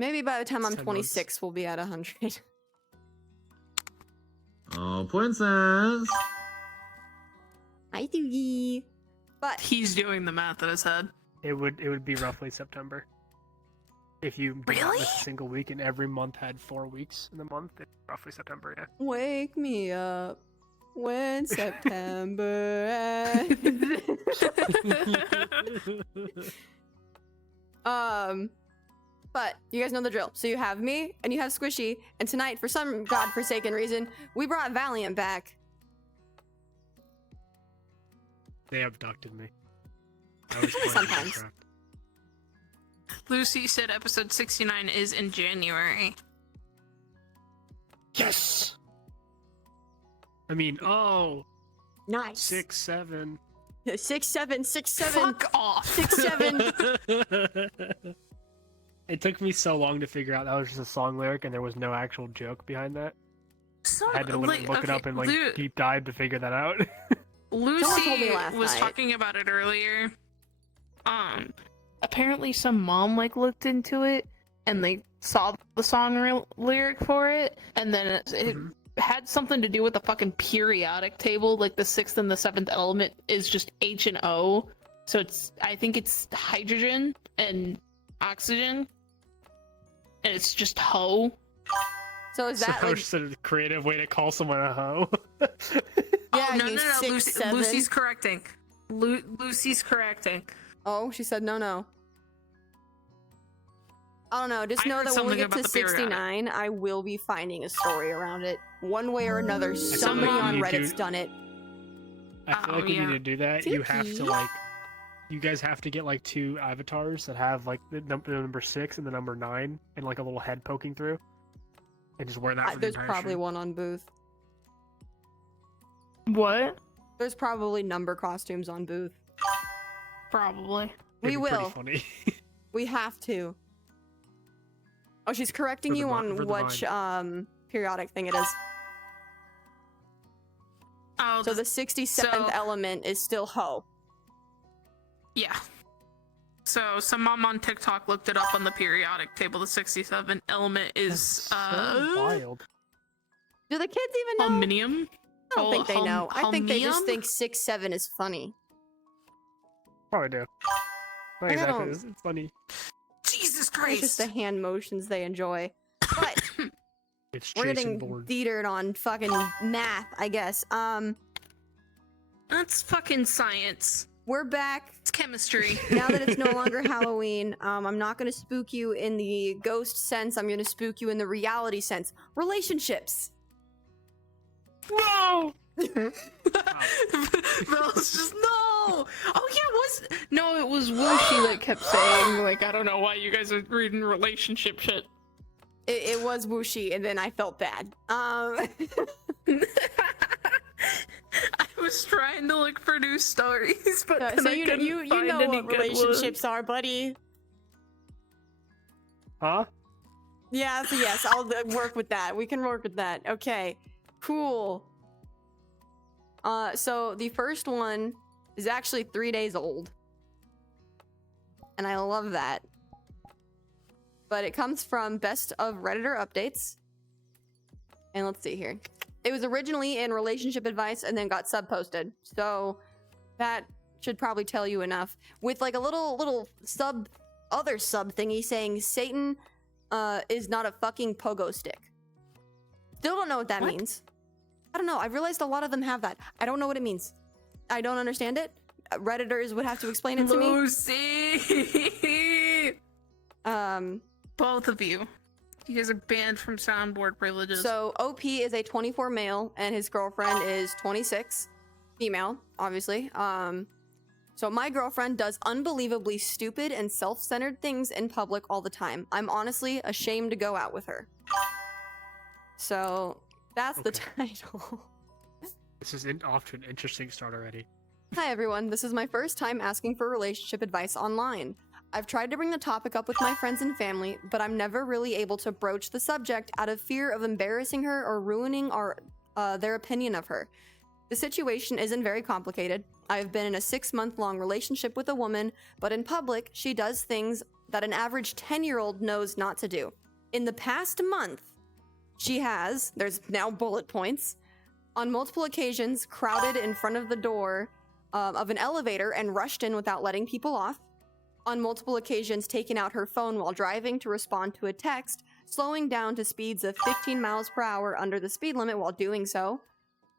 Maybe by the time I'm 10 26, we'll be at 100. Oh, princess. Hi, Doogie. But He's doing the math in his head. It would be roughly September. If you did not miss a single week and every month had 4 weeks in the month, it's roughly September, yeah. wake me up when September ends. But you guys know the drill. So you have me and you have Squishy, and tonight, for some godforsaken reason, we brought Valiant back. They abducted me. I was playing Sometimes. Minecraft. Lucy said episode 69 is in January. Yes! I mean, oh, Nice. 6, 7. 6, 7, 6, 7. Fuck off. 6, 7. It took me so long to figure out that was just a song lyric and there was no actual joke behind that. I had to literally look it up and deep dive to figure that out. Someone told me Lucy last was night. talking about it earlier. Apparently some mom looked into it and they saw the song lyric for it, and then it had something to do with the fucking periodic table. Like the 6th and the 7th element is just H and O, so I think it's hydrogen and oxygen, and it's just ho. So is that so like... just a creative way to call someone a hoe. Yeah, Oh, no, you no, no, 6, 7. Lucy's correcting. Lucy's correcting. Oh, she said no. I don't know. Just I know heard that when we something get about to the periodic. 69, I will be finding a story around it. One way or another, somebody like on you Reddit's do- done it. I feel like when you need to do that, you have to Tiki. you guys have to get like 2 avatars that have like the number 6 and the number 9 and like a little head poking through, and just wear that for the There's entire probably stream. one on Booth. What? There's probably number costumes on Booth. Probably. We It'd be pretty will. funny. We have to. Oh, she's correcting For the you for on the which vine. periodic thing it is. Oh, So the 67th So- element is still Ho. yeah. So some mom on TikTok looked it up on the periodic table. The 67 element is So wild. Do the kids even know? aluminium. I don't think they know. I think they just Holmium? think 6, 7 is funny. Probably do. Not I exactly. don't- It's funny. Jesus It's Christ. just the hand motions they enjoy. But It's we're Jason getting Bourne. theatered on fucking math, I guess. That's fucking science. We're back. It's chemistry. Now that it's no longer Halloween, I'm not going to spook you in the ghost sense. I'm going to spook you in the reality sense. Relationships. No! Belle's just no! Oh yeah, no, it was Wooshi that kept saying, like, I don't know why you guys are reading relationship shit. It was whooshy, and then I felt bad. I was trying to look for new stories, but then So I you couldn't find know any what good relationships are, buddy. Huh? Yeah, so yes, I'll work with that. We can work with that. Okay, cool. So the first one is actually 3 days old. And I love that. But it comes from Best of Redditor Updates. And let's see here. It was originally in Relationship Advice and then got sub-posted. So that should probably tell you enough. With like a little other sub thingy saying Satan is not a fucking pogo stick. Still don't know what that means. I don't know. I realized a lot of them have that. I don't know what it means. I don't understand it. Redditors would have to explain it to me. Lucy! Both of you. You guys are banned from soundboard privileges. So OP is a 24 male and his girlfriend is 26 female, obviously. So my girlfriend does unbelievably stupid and self-centered things in public all the time. I'm honestly ashamed to go out with her. So that's the title. This is off to an interesting start already. Hi everyone, this is my first time asking for relationship advice online. I've tried to bring the topic up with my friends and family, but I'm never really able to broach the subject out of fear of embarrassing her or ruining their opinion of her. The situation isn't very complicated. I've been in a 6-month-long relationship with a woman, but in public, she does things that an average 10-year-old knows not to do. In the past month, she has, there's now bullet points, on multiple occasions crowded in front of the door of an elevator and rushed in without letting people off. On multiple occasions taken out her phone while driving to respond to a text, slowing down to speeds of 15 miles per hour under the speed limit while doing so.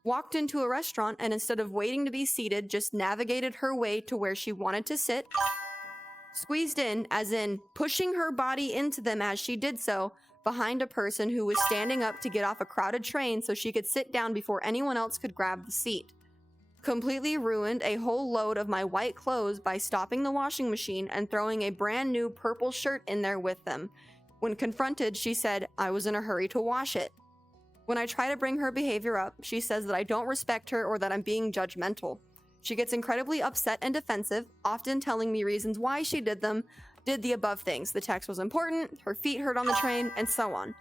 Walked into a restaurant and instead of waiting to be seated, just navigated her way to where she wanted to sit. Squeezed in, as in pushing her body into them as she did so, behind a person who was standing up to get off a crowded train so she could sit down before anyone else could grab the seat. Completely ruined a whole load of my white clothes by stopping the washing machine and throwing a brand new purple shirt in there with them. When confronted, she said, I was in a hurry to wash it. When I try to bring her behavior up, she says that I don't respect her or that I'm being judgmental. She gets incredibly upset and defensive, often telling me reasons why she did the above things. The text was important, her feet hurt on the train, and so on.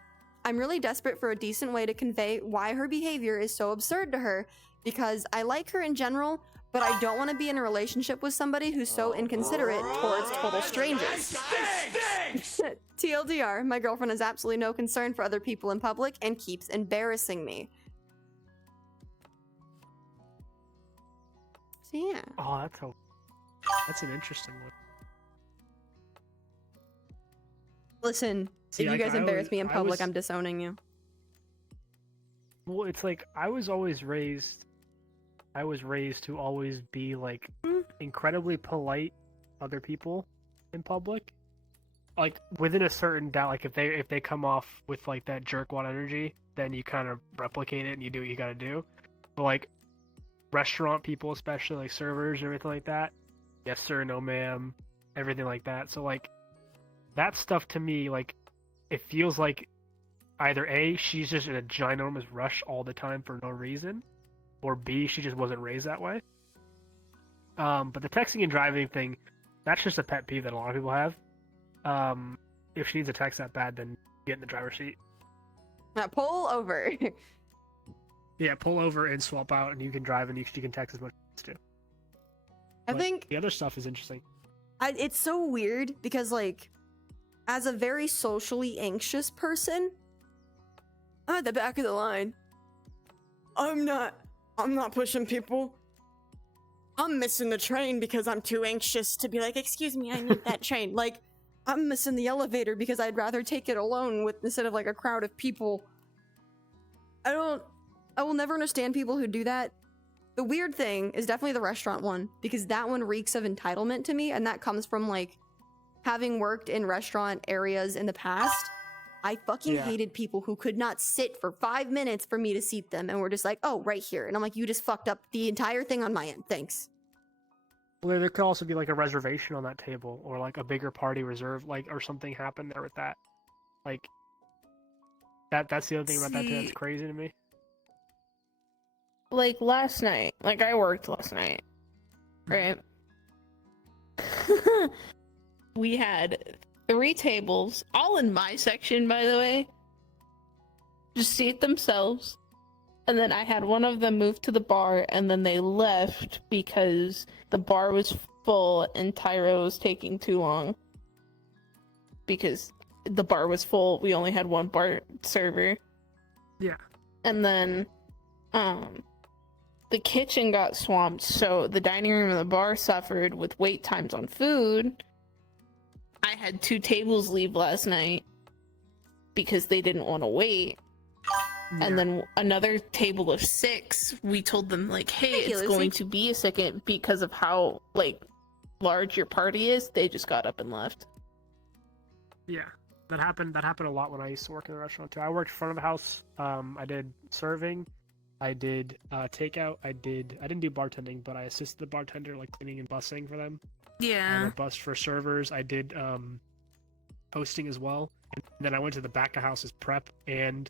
I'm really desperate for a decent way to convey why her behavior is so absurd to her, because I like her in general, but I don't want to be in a relationship with somebody who's so inconsiderate towards total strangers. TLDR, my girlfriend has absolutely no concern for other people in public and keeps embarrassing me. So yeah. Oh, that's an interesting one. Listen, See, if you guys embarrass me in I public, was- I'm disowning you. Well, it's like I was raised to always be like incredibly polite to other people in public. Like within a certain doubt, like if they come off with like that jerkwad energy, then you kind of replicate it and you do what you gotta do. But like restaurant people, especially like servers and everything like that, yes sir, no ma'am, everything like that. So like that stuff to me, like it feels like either A, she's just in a ginormous rush all the time for no reason, or B, she just wasn't raised that way. But the texting and driving thing, that's just a pet peeve that a lot of people have. If she needs a text that bad, then get in the driver's seat. Now pull over. Yeah, pull over and swap out, and you can drive and you can text as much as you want to. I think The other stuff is interesting. it's so weird because, like, as a very socially anxious person, I'm at the back of the line. I'm not pushing people. I'm missing the train because I'm too anxious to be like, excuse me, I need that train. Like, I'm missing the elevator because I'd rather take it alone instead of like a crowd of people. I will never understand people who do that. The weird thing is definitely the restaurant one, because that one reeks of entitlement to me, and that comes from like having worked in restaurant areas in the past. I fucking hated people who could not sit for 5 minutes for me to seat them and were just like, oh, right here. And I'm like, you just fucked up the entire thing on my end. Thanks. Well, there could also be like a reservation on that table, or like a bigger party reserve, like, or something happened there with that. Like, that's the other thing about that too that's crazy to me. Like last night, like I worked last night, right? We had 3 tables, all in my section, by the way, just seat themselves. And then I had one of them move to the bar, and then they left because the bar was full and Tyro was taking too long. Because the bar was full, we only had one bar server. Yeah. And then, the kitchen got swamped, so the dining room and the bar suffered with wait times on food. I had 2 tables leave last night because they didn't want to wait. Yeah. And then another table of 6, we told them, like, hey, Thank you, it's Lucy. going to be a second because of how, like, large your party is. They just got up and left. Yeah, that happened a lot when I used to work in a restaurant too. I worked front of the house. I did serving, I did takeout. I didn't do bartending, but I assisted the bartender, like cleaning and bussing for them. Yeah. I bussed for servers. I did posting as well, and then I went to the back of house's prep and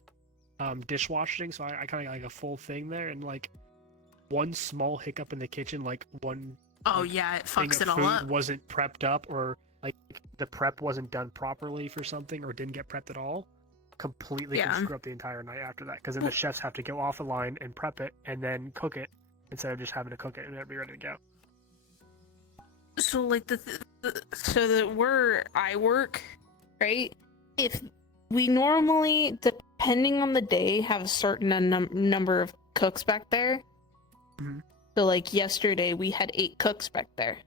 dishwashing. So I kind of got like a full thing there, and like one small hiccup in the kitchen, like one. Oh like, yeah, it thing fucks of it all food up. wasn't prepped up, or like the prep wasn't done properly for something, or didn't get prepped at all. Completely can screw up the entire night after that, because then the chefs have to go off the line and prep it and then cook it instead of just having to cook it and it'll be ready to go. So like so that where I work, right? If we normally, depending on the day, have a certain number of cooks back there. Mhm. So like yesterday, we had 8 cooks back there.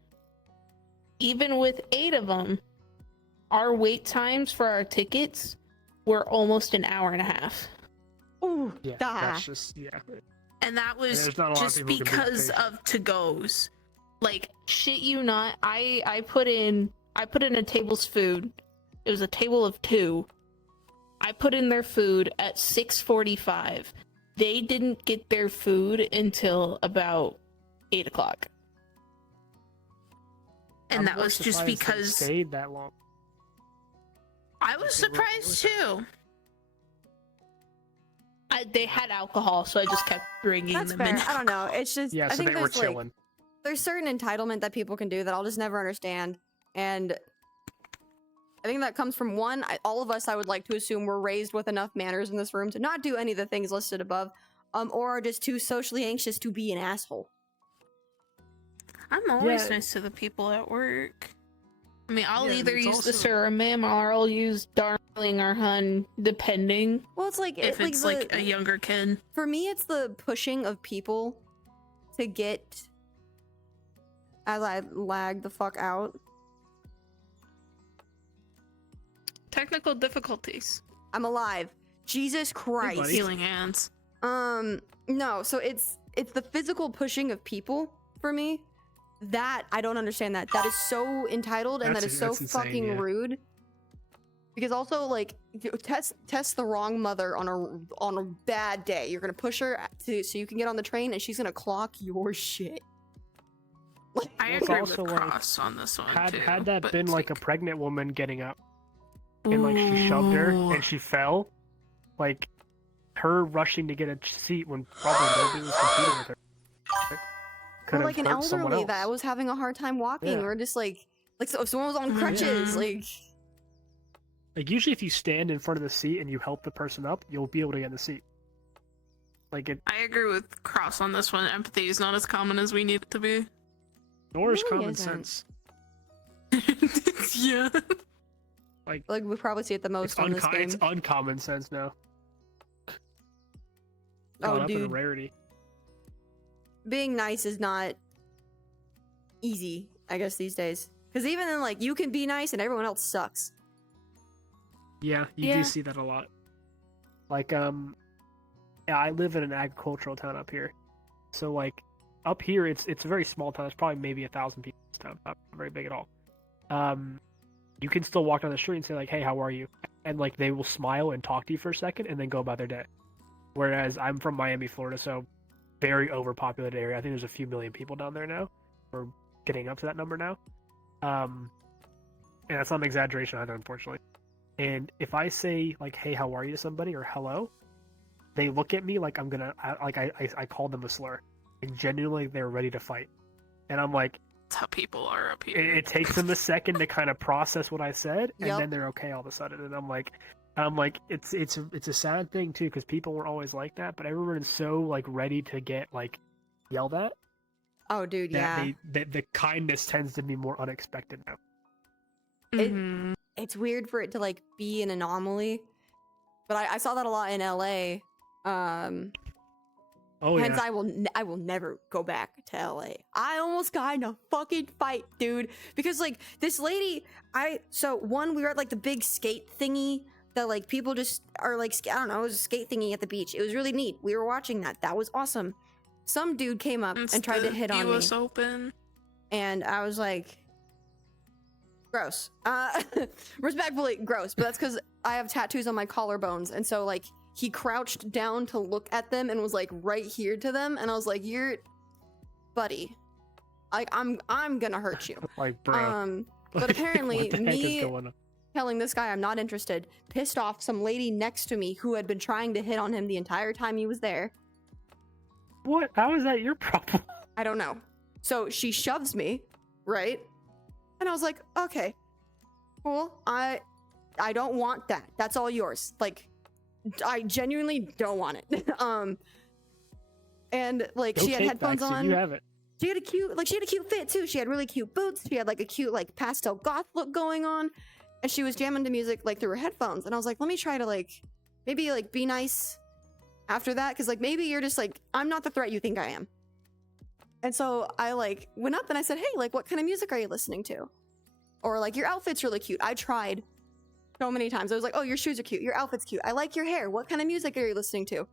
Even with 8 of them, our wait times for our tickets were almost an hour and a half. Ooh, Yeah, ah. that's just And that was there's not a lot of just people who can be because patient. of to-goes. Like, shit you not, I put in a table's food. It was a table of 2. I put in their food at 6:45. They didn't get their food until about 8 o'clock. And I'm that more was just surprised that it because stayed that long. I was Like, they were- surprised too. They had alcohol, so I just kept bringing That's them fair. in. I don't know. It's just Yeah, I so think they were there's like chilling. there's certain entitlement that people can do that I'll just never understand, and I think that comes from one. All of us, I would like to assume, were raised with enough manners in this room to not do any of the things listed above, or are just too socially anxious to be an asshole. I'm always Yeah. nice to the people at work. I mean, I'll Yeah, either it's use the also- sir or ma'am, or I'll use darling or hun, depending Well, it's like if it's like a younger kid. for me, it's the pushing of people to get. As I lag the fuck out, Technical difficulties. I'm alive. Jesus Christ. buddy. Healing hands. No, so it's the physical pushing of people for me. That I don't understand that. That is so entitled and that That's- is so that's insane, fucking yeah. rude. Because also like if you test the wrong mother on a bad day. You're gonna push her so you can get on the train and she's gonna clock your shit. Like, I Well, it's agree with also, like, Cross on this one Had too. had that but been it's like a pregnant woman getting up and like she shoved her Ooh. and she fell, like her rushing to get a seat when probably nobody was competing with her. Could or have like an hurt someone elderly that else. was having a hard time walking, Yeah. or just like so if someone was on crutches, Mhm. like Like usually, if you stand in front of the seat and you help the person up, you'll be able to get in the seat. Like it, I agree with Cross on this one. Empathy is not as common as we need it to be. nor is really common isn't. sense. Yeah. like we probably see it the most on this game. It's uncommon sense now. Oh, Gone up in a dude. rarity. Being nice is not easy, I guess, these days. Because even then, like, you can be nice and everyone else sucks. Yeah, you Yeah. do see that a lot. Like, yeah, I live in an agricultural town up here, so like, up here it's a very small town. It's probably maybe 1,000 people in this town. Not very big at all. You can still walk down the street and say like, "Hey, how are you?" And like they will smile and talk to you for a second and then go about their day. Whereas I'm from Miami, Florida, so very overpopulated area. I think there's a few million people down there now. We're getting up to that number now. And that's not an exaggeration either, unfortunately. And if I say like, "Hey, how are you?" to somebody or "Hello," they look at me like I called them a slur, and genuinely they're ready to fight. And I'm like, That's how people are up here. it takes them a second to kind of process what I said, and Yup. then they're okay all of a sudden. And I'm like, it's a sad thing too, because people weren't always like that, but everyone is so like ready to get like yelled at Oh, dude, that yeah. the kindness tends to be more unexpected now. Mhm. It's weird for it to, like, be an anomaly. But I saw that a lot in LA. Oh Hence, yeah, I will never go back to LA. I almost got in a fucking fight, dude. Because, like, this lady, we were at, like, the big skate thingy that, like, people just are, like, I don't know, it was a skate thingy at the beach. It was really neat. We were watching that. That was awesome. Some dude came up It's and tried to the hit on me. US Open. And I was like, gross. Respectfully, gross. But that's because I have tattoos on my collarbones. And so, like, he crouched down to look at them and was, like, right here to them. And I was like, buddy, like, I'm gonna hurt you. like bro. But apparently, what the heck is me going on? telling this guy I'm not interested pissed off some lady next to me who had been trying to hit on him the entire time he was there. What? How is that your problem? I don't know. So she shoves me, right? And I was like, okay, cool. I don't want that. That's all yours. Like, I genuinely don't want it. And like Go she had take headphones back, so on. you have it. She had a cute fit too. She had really cute boots. She had like a cute like pastel goth look going on, and she was jamming to music like through her headphones. And I was like, let me try to like maybe like be nice after that, because like maybe you're just like, I'm not the threat you think I am. And so I like went up and I said, hey, like what kind of music are you listening to? Or like your outfit's really cute. I tried so many times. I was like, oh, your shoes are cute. Your outfit's cute. I like your hair. What kind of music are you listening to?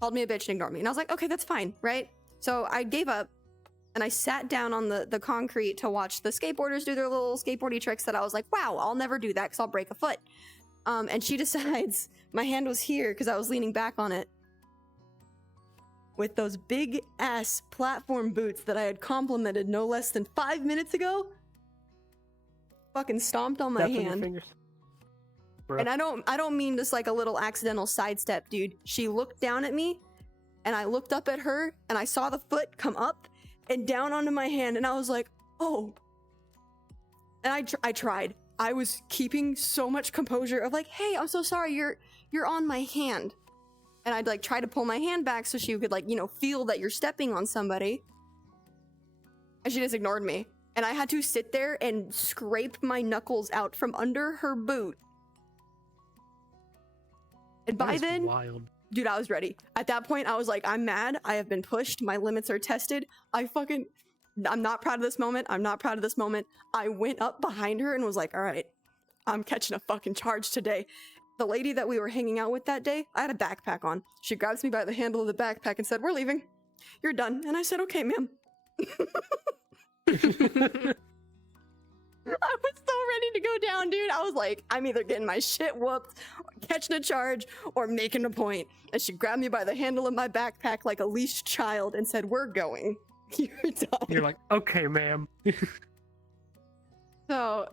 Called me a bitch and ignored me. And I was like, okay, that's fine, right? So I gave up and I sat down on the concrete to watch the skateboarders do their little skateboardy tricks that I was like, wow, I'll never do that because I'll break a foot. And she decides, my hand was here because I was leaning back on it, with those big ass platform boots that I had complimented no less than 5 minutes ago, fucking stomped on my hand. And I don't mean just like a little accidental sidestep, dude. She looked down at me and I looked up at her and I saw the foot come up and down onto my hand and I was like, oh. And I tried. I was keeping so much composure of like, hey, I'm so sorry, you're on my hand. And I'd like try to pull my hand back so she could like, you know, feel that you're stepping on somebody. And she just ignored me. And I had to sit there and scrape my knuckles out from under her boot. And by then, wild. Dude, I was ready. At that point, I was like, I'm mad. I have been pushed. My limits are tested. I'm not proud of this moment. I'm not proud of this moment. I went up behind her and was like, all right, I'm catching a fucking charge today. The lady that we were hanging out with that day, I had a backpack on. She grabs me by the handle of the backpack and said, we're leaving. You're done. And I said, okay, ma'am. I was so ready to go down, dude. I was like, I'm either getting my shit whooped, or catching a charge, or making a point. And she grabbed me by the handle of my backpack like a leashed child and said, we're going. You're done. You're like, okay, ma'am. So,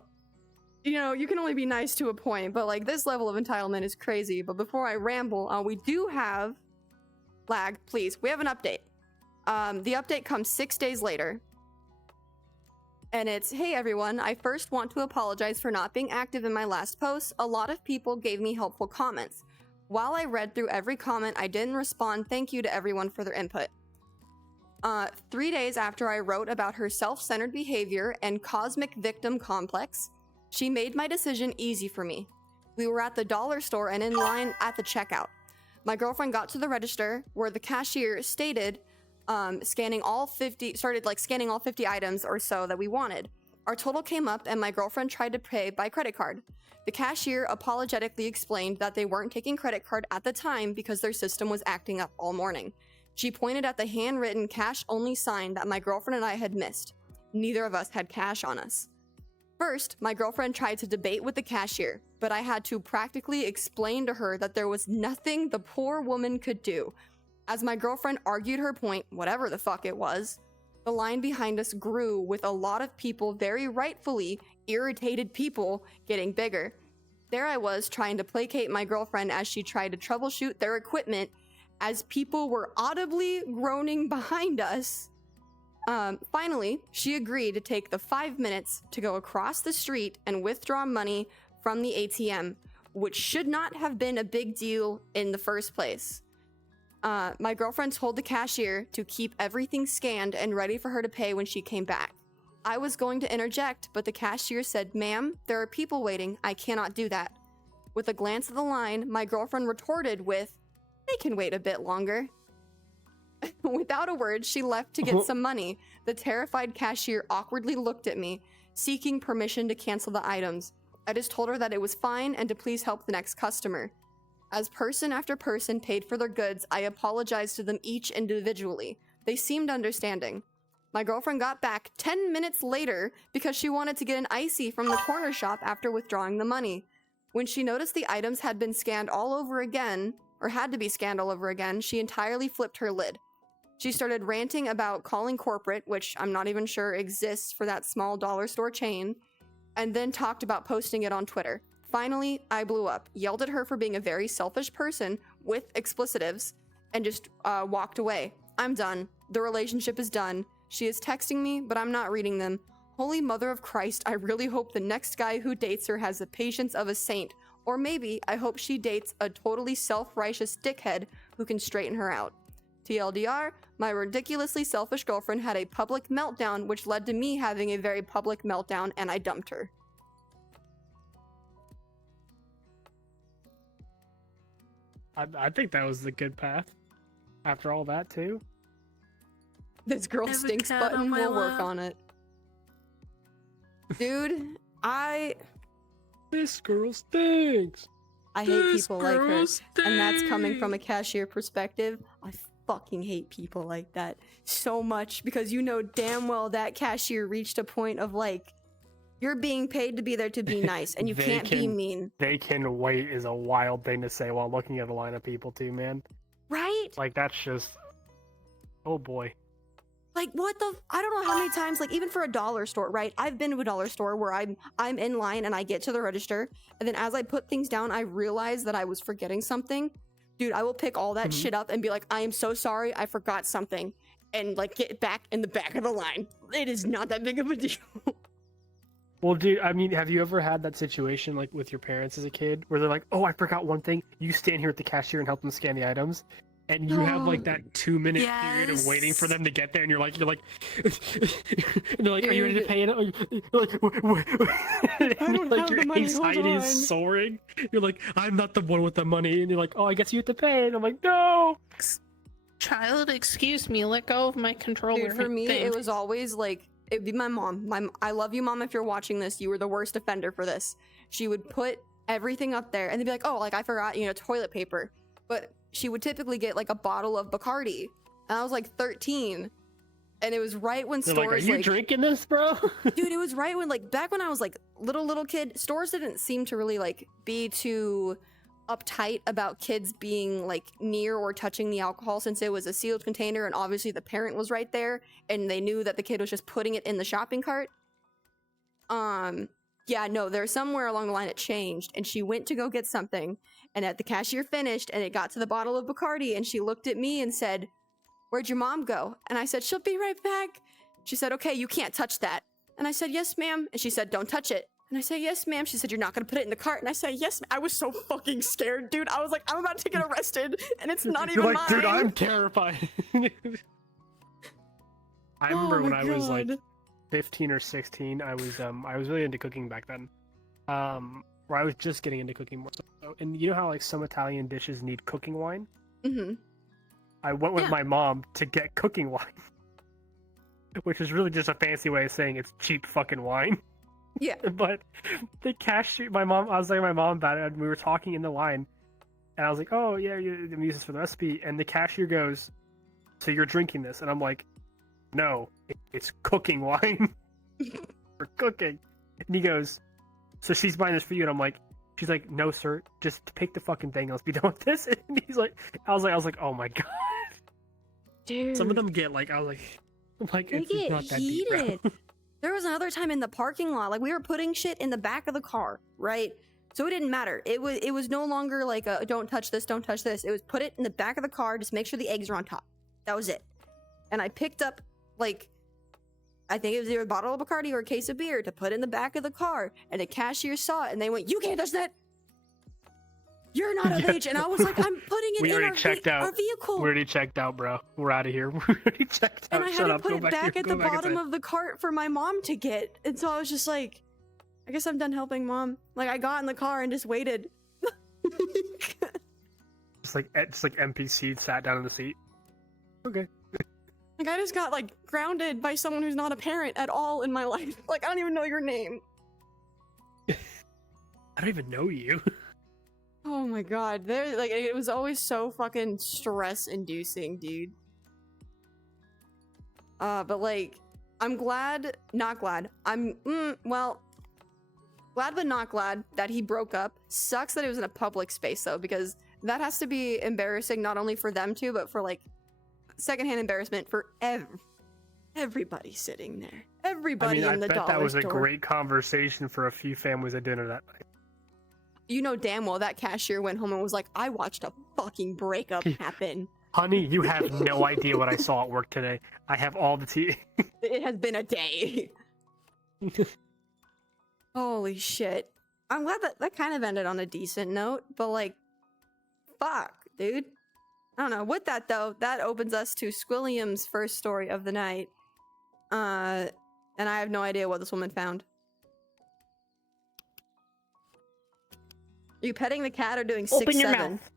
you know, you can only be nice to a point, but like this level of entitlement is crazy. But before I ramble, we do have lag, please. We have an update. The update comes 6 days later. And it's, hey everyone, I first want to apologize for not being active in my last post. A lot of people gave me helpful comments. While I read through every comment, I didn't respond. Thank you to everyone for their input. 3 days after I wrote about her self-centered behavior and cosmic victim complex, she made my decision easy for me. We were at the dollar store and in line at the checkout. My girlfriend got to the register where the cashier stated scanning all 50 items or so that we wanted. Our total came up and my girlfriend tried to pay by credit card. The cashier apologetically explained that they weren't taking credit card at the time because their system was acting up all morning. She pointed at the handwritten cash-only sign that my girlfriend and I had missed. Neither of us had cash on us. First, my girlfriend tried to debate with the cashier, but I had to practically explain to her that there was nothing the poor woman could do. As my girlfriend argued her point, whatever the fuck it was, the line behind us grew with a lot of people, very rightfully irritated people, getting bigger. There I was trying to placate my girlfriend as she tried to troubleshoot their equipment as people were audibly groaning behind us. Finally, she agreed to take the 5 minutes to go across the street and withdraw money from the ATM, which should not have been a big deal in the first place. My girlfriend told the cashier to keep everything scanned and ready for her to pay when she came back. I was going to interject, but the cashier said, "Ma'am, there are people waiting. I cannot do that." With a glance at the line, my girlfriend retorted with, "They can wait a bit longer." Without a word, she left to get some money. The terrified cashier awkwardly looked at me, seeking permission to cancel the items. I just told her that it was fine and to please help the next customer. As person after person paid for their goods, I apologized to them each individually. They seemed understanding. My girlfriend got back 10 minutes later because she wanted to get an icy from the corner shop after withdrawing the money. When she noticed the items had been scanned all over again, or had to be scanned all over again, she entirely flipped her lid. She started ranting about calling corporate, which I'm not even sure exists for that small dollar store chain, and then talked about posting it on Twitter. Finally, I blew up, yelled at her for being a very selfish person with explicitives, and just walked away. I'm done. The relationship is done. She is texting me, but I'm not reading them. Holy Mother of Christ, I really hope the next guy who dates her has the patience of a saint. Or maybe I hope she dates a totally self-righteous dickhead who can straighten her out. TLDR, my ridiculously selfish girlfriend had a public meltdown, which led to me having a very public meltdown, and I dumped her. I think that was the good path. After all that, too. This girl Have a stinks cat button, on my we'll work lap. on it. Dude, This girl stinks. I hate This people like her. girl And that's coming from a stinks. cashier perspective. I fucking hate people like that so much because you know damn well that cashier reached a point of like, you're being paid to be there to be nice and you They can't be can- mean. They can wait is a wild thing to say while looking at a line of people, too, man. Right? Like, that's just... Oh, boy. Like what the I don't know how many times, like even for a dollar store, right? I've been to a dollar store where I'm in line and I get to the register, and then as I put things down, I realize that I was forgetting something. Dude, I will pick all that Mhm. shit up and be like, I am so sorry, I forgot something. And like get back in the back of the line. It is not that big of a deal. Well, dude, I mean, have you ever had that situation, like, with your parents as a kid, where they're like, oh, I forgot one thing, you stand here at the cashier and help them scan the items, and you have, like, that 2-minute period of waiting for Yes. them to get there, and you're like, and they're like, are you ready to Dude. pay it? You're like, don't like have your the money, hold anxiety on. is soaring. You're like, I'm not the one with the money, and you're like, oh, I guess you have to pay, and I'm like, no! Child, excuse me, let go of my controller. Dude, for me, thing. it was always like, it'd be my mom. I love you, mom, if you're watching this. You were the worst offender for this. She would put everything up there and they'd be like, oh, like I forgot, toilet paper. But she would typically get like a bottle of Bacardi. And I was like 13. And it was right when They're like, are stores you drinking this, bro? dude, it was right when like back when I was like little kid, stores didn't seem to really like be too uptight about kids being like near or touching the alcohol since it was a sealed container and obviously the parent was right there and they knew that the kid was just putting it in the shopping cart. Yeah, no, there's somewhere along the line it changed and she went to go get something and at the cashier finished and it got to the bottle of Bacardi and she looked at me and said, "Where'd your mom go?" And I said, "She'll be right back." She said, "Okay, you can't touch that." And I said, "Yes, ma'am." And she said, "Don't touch it." And I said, "Yes, ma'am." She said, "You're not gonna put it in the cart." And I said, "Yes." I was so fucking scared, dude. I was like, I'm about to get arrested, and it's not You're even like, mine. dude, I'm terrified. I remember Oh when my I was like God. 15 or 16, I was really into cooking back then. Where I was just getting into cooking more. So, and you know how like some Italian dishes need cooking wine? Mm-hmm. I went with Yeah. my mom to get cooking wine, which is really just a fancy way of saying it's cheap fucking wine. Yeah. But the cashier, I was like my mom about it, and we were talking in the line, and I was like, "Oh yeah, you use this for the recipe." And the cashier goes, "So you're drinking this?" And I'm like, "No, it's cooking wine for cooking." And he goes, "So she's buying this for you?" And I'm like, "She's like, no, sir, just pick the fucking thing. Let's be done with this." And he's like, I was like, "Oh my god." Dude. Some of them get like, I'm like, They it's get not that deep, bro. heated. There was another time in the parking lot, like we were putting shit in the back of the car, right? So it didn't matter. It was no longer like a don't touch this, don't touch this. It was put it in the back of the car, just make sure the eggs are on top. That was it. And I picked up like I think it was either a bottle of Bacardi or a case of beer to put in the back of the car, and the cashier saw it and they went, "You can't touch that. You're not of Yeah. age." And I was like, "I'm putting it We in already our, checked out. our vehicle." We already checked out, bro. We're out of here. We already checked out. And I had Shut to up. put Go it back back here. at Go the back bottom inside. of the cart for my mom to get. And so I was just like, I guess I'm done helping mom. Like I got in the car and just waited. Just like NPC sat down in the seat. Okay. Like I just got like grounded by someone who's not a parent at all in my life. Like I don't even know your name. I don't even know you. Oh my god. There like it was always so fucking stress inducing, dude. But like I'm glad, not glad. I'm well, glad but not glad that he broke up. Sucks that it was in a public space though, because that has to be embarrassing not only for them two, but for like secondhand embarrassment for everybody sitting there. Everybody I in the bet dollar that was a store. great conversation for a few families at dinner that night. You know damn well that cashier went home and was like, "I watched a fucking breakup happen. Honey, you have no idea what I saw at work today. I have all the tea. It has been a day." Holy shit. I'm glad that kind of ended on a decent note, but like, fuck, dude. I don't know. With that though, that opens us to Squilliam's first story of the night. And I have no idea what this woman found. Are you petting the cat or doing 6-7? Open your mouth.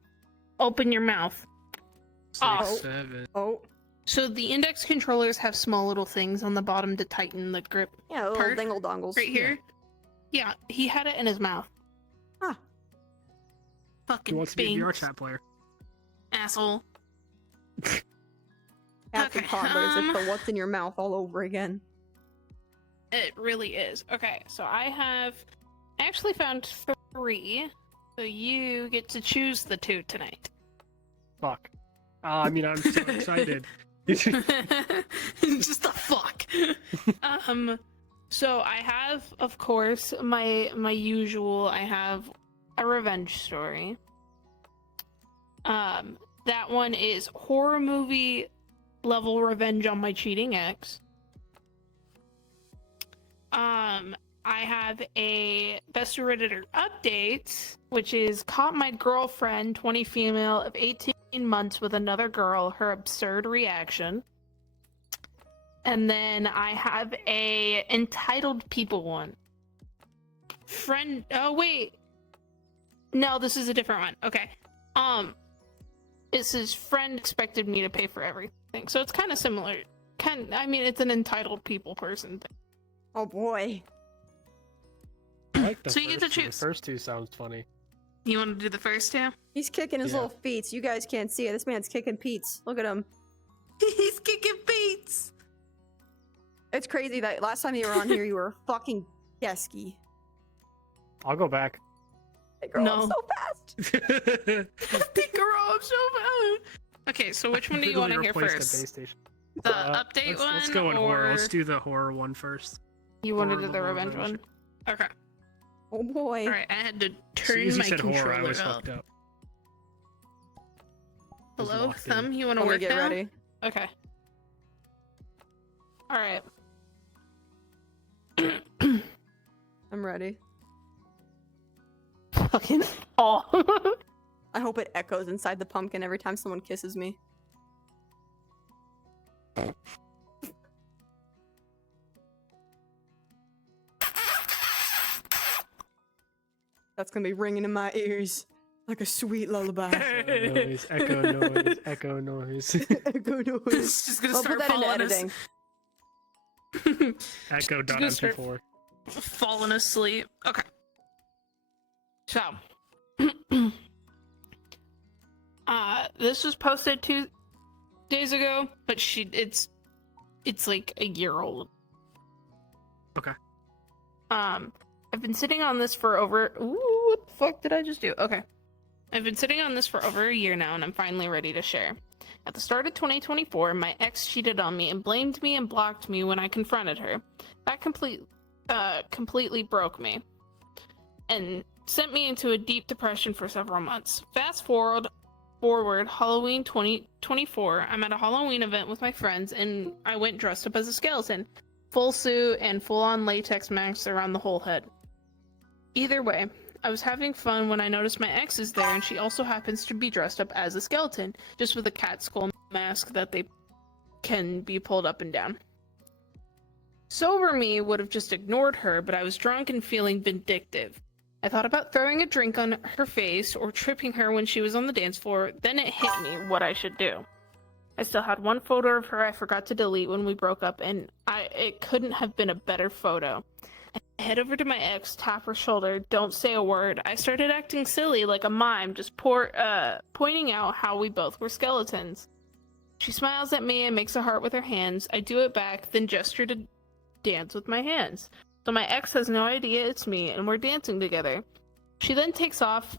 Open your mouth. 6-7. Oh. So the index controllers have small little things on the bottom to tighten the grip. Yeah, little Part dingle dongles. right here. Yeah, he had it in his mouth. Huh. Who Fucking wants to be a VR Binks. chat player? Asshole. Captain Okay, Toddlers, it's the what's in your mouth all over again. It really is. Okay, so I actually found 3. So you get to choose the 2 tonight. Fuck. I mean, I'm so excited. Just the fuck. So I have, of course, my usual. I have a revenge story. That one is horror movie level revenge on my cheating ex. I have a best Redditor update, which is caught my girlfriend, 20 female of 18 months with another girl, her absurd reaction. And then I have a entitled people one. Oh wait. No, this is a different one. Okay. It says friend expected me to pay for everything. So it's kind of similar. I mean, it's an entitled people person thing. Oh boy. I like the So you get to first two. choose. The first 2 sounds funny. You want to do the first 2? He's kicking his Yeah. little feet. You guys can't see it. This man's kicking Pete's. Look at him. He's kicking beats. It's crazy that last time you were on here, you were fucking Gesky. I'll go back. They grow up No. so fast. They grow up so bad. Okay, so which one do you want to Literally hear replaced first? the base station. The update one? Let's go in or horror. Let's do the horror one first. You want to horror do the level revenge one? revenge. Okay. Oh boy. Alright, I had to As turn soon as you my said horror, I controller was up. hooked up. Was Hello, locked in. Thumb, you want to Let me work get now? ready. Okay. Alright. I'm ready. Fucking oh. I hope it echoes inside the pumpkin every time someone kisses me. That's gonna be ringing in my ears like a sweet lullaby. Echo noise, echo noise, Echo noise. It's just gonna I'll put start that into falling editing. echo dot Just gonna MP4. falling asleep. Okay. So, this was posted 2 days ago, but it's like a year old. Okay. I've been sitting on this for over. Ooh, what the fuck did I just do? Okay. I've been sitting on this for over a year now, and I'm finally ready to share. At the start of 2024, my ex cheated on me and blamed me and blocked me when I confronted her. That completely broke me and sent me into a deep depression for several months. Fast forward Halloween 2024, I'm at a Halloween event with my friends, and I went dressed up as a skeleton. Full suit and full-on latex masks around the whole head. Either way, I was having fun when I noticed my ex is there, and she also happens to be dressed up as a skeleton, just with a cat skull mask that they can be pulled up and down. Sober me would have just ignored her, but I was drunk and feeling vindictive. I thought about throwing a drink on her face or tripping her when she was on the dance floor, then it hit me what I should do. I still had one photo of her I forgot to delete when we broke up, and it couldn't have been a better photo. I head over to my ex, tap her shoulder, don't say a word. I started acting silly like a mime, just pointing out how we both were skeletons. She smiles at me and makes a heart with her hands. I do it back, then gesture to dance with my hands. So my ex has no idea it's me, and we're dancing together. She then takes off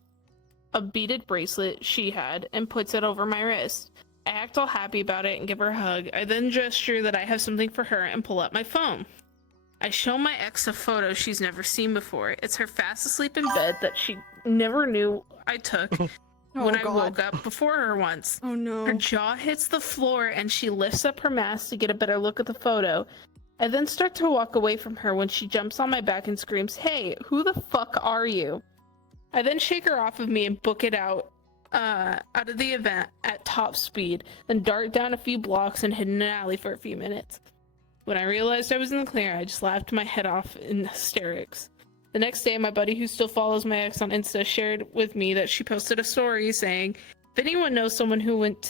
a beaded bracelet she had and puts it over my wrist. I act all happy about it and give her a hug. I then gesture that I have something for her and pull up my phone. I show my ex a photo she's never seen before. It's her fast asleep in bed that she never knew I took when I woke up before her once. Oh no. Her jaw hits the floor and she lifts up her mask to get a better look at the photo. I then start to walk away from her when she jumps on my back and screams, "Hey, who the fuck are you?" I then shake her off of me and book it out out of the event at top speed, then dart down a few blocks and hid in an alley for a few minutes. When I realized I was in the clear, I just laughed my head off in hysterics. The next day, my buddy, who still follows my ex on Insta, shared with me that she posted a story saying, if anyone knows someone who went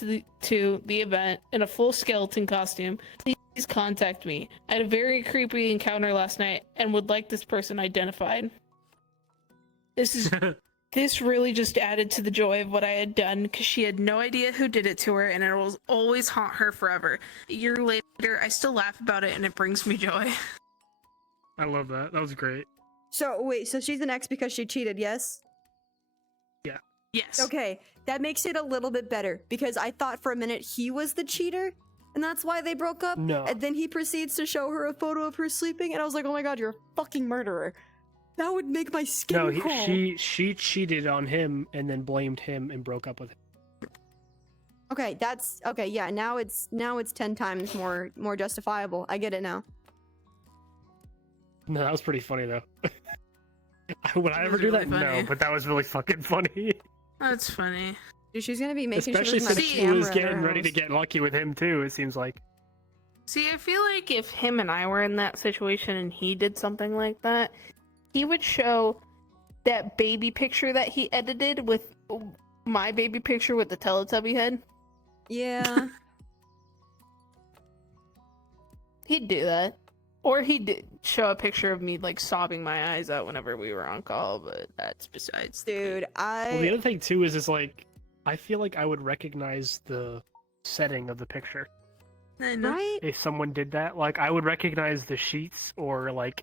to the event in a full skeleton costume, please contact me. I had a very creepy encounter last night and would like this person identified. This really just added to the joy of what I had done, because she had no idea who did it to her, and it will always haunt her forever. A year later, I still laugh about it, and it brings me joy. I love that. That was great. So wait, so she's an ex because she cheated, yes? Yeah. Yes. Okay, that makes it a little bit better, because I thought for a minute he was the cheater, and that's why they broke up. No. And then he proceeds to show her a photo of her sleeping, and I was like, oh my god, you're a fucking murderer. That would make my skin crawl. She cheated on him and then blamed him and broke up with him. Okay, that's okay. Yeah, now it's 10 times more justifiable. I get it now. No, that was pretty funny though. Would I ever do really that? funny. No, but that was really fucking funny. That's funny. Dude, she's gonna be making Especially sure there's since not a she was camera at getting her ready to house. get lucky with him too. It seems like. See, I feel like if him and I were in that situation and he did something like that, he would show that baby picture that he edited with my baby picture with the Teletubby head. Yeah. He'd do that. Or he'd show a picture of me, like, sobbing my eyes out whenever we were on call, but that's besides the Dude, Well, the other thing too is like, I feel like I would recognize the setting of the picture I know. right? if someone did that. Like, I would recognize the sheets or like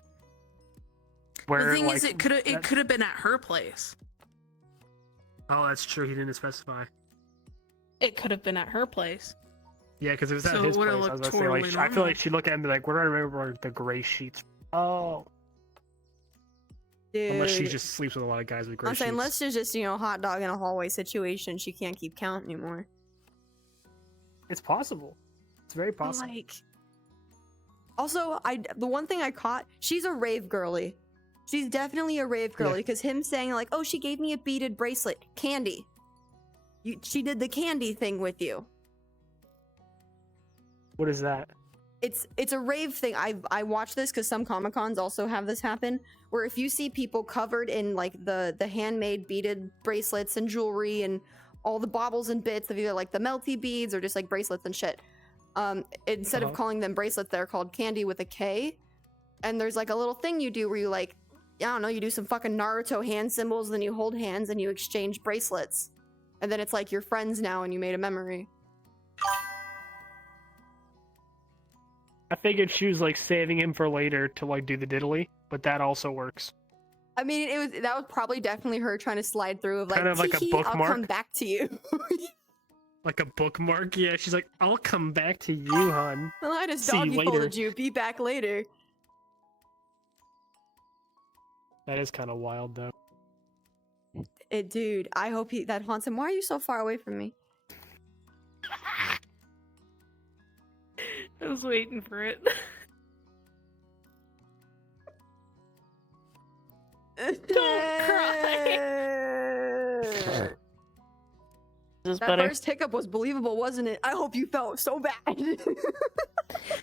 where. The thing like, is, it could have been at her place. Oh, that's true. He didn't specify. It could have been at her place. Yeah, because it was at So it his place. would've I was looked gonna say, like, totally I feel normal. like she'd look at him and be like, "Where do I remember the gray sheets?" Oh, Dude. unless she just sleeps with a lot of guys with gray I'm saying, sheets. unless there's just, hot dog in a hallway situation, she can't keep count anymore. It's possible. It's very But, possible. like, also, the one thing I caught, she's a rave girly. She's definitely a rave girly, because him saying, like, oh, she gave me a beaded bracelet. Candy. She did the candy thing with you. What is that? It's a rave thing. I watch this because some Comic-Cons also have this happen, where if you see people covered in, like, the handmade beaded bracelets and jewelry and all the baubles and bits of either, like, the melty beads or just, like, bracelets and shit, instead of calling them bracelets, they're called candy with a K. And there's, like, a little thing you do where you, like, I don't know, you do some fucking Naruto hand symbols, then you hold hands and you exchange bracelets. And then it's like you're friends now and you made a memory. I figured she was like saving him for later to like do the diddly, but that also works. I mean, that was probably definitely her trying to slide through of like, Kind of like a "Tee-hee, I'll bookmark." come back to you. Like a bookmark. Yeah, she's like, "I'll come back to you, hun." Well, I just See you doggy later. folded you. Be back later. That is kind of wild, though. Dude, I hope that haunts him. Why are you so far away from me? I was waiting for it. Don't cry. Is That better? first hiccup was believable, wasn't it? I hope you felt so bad.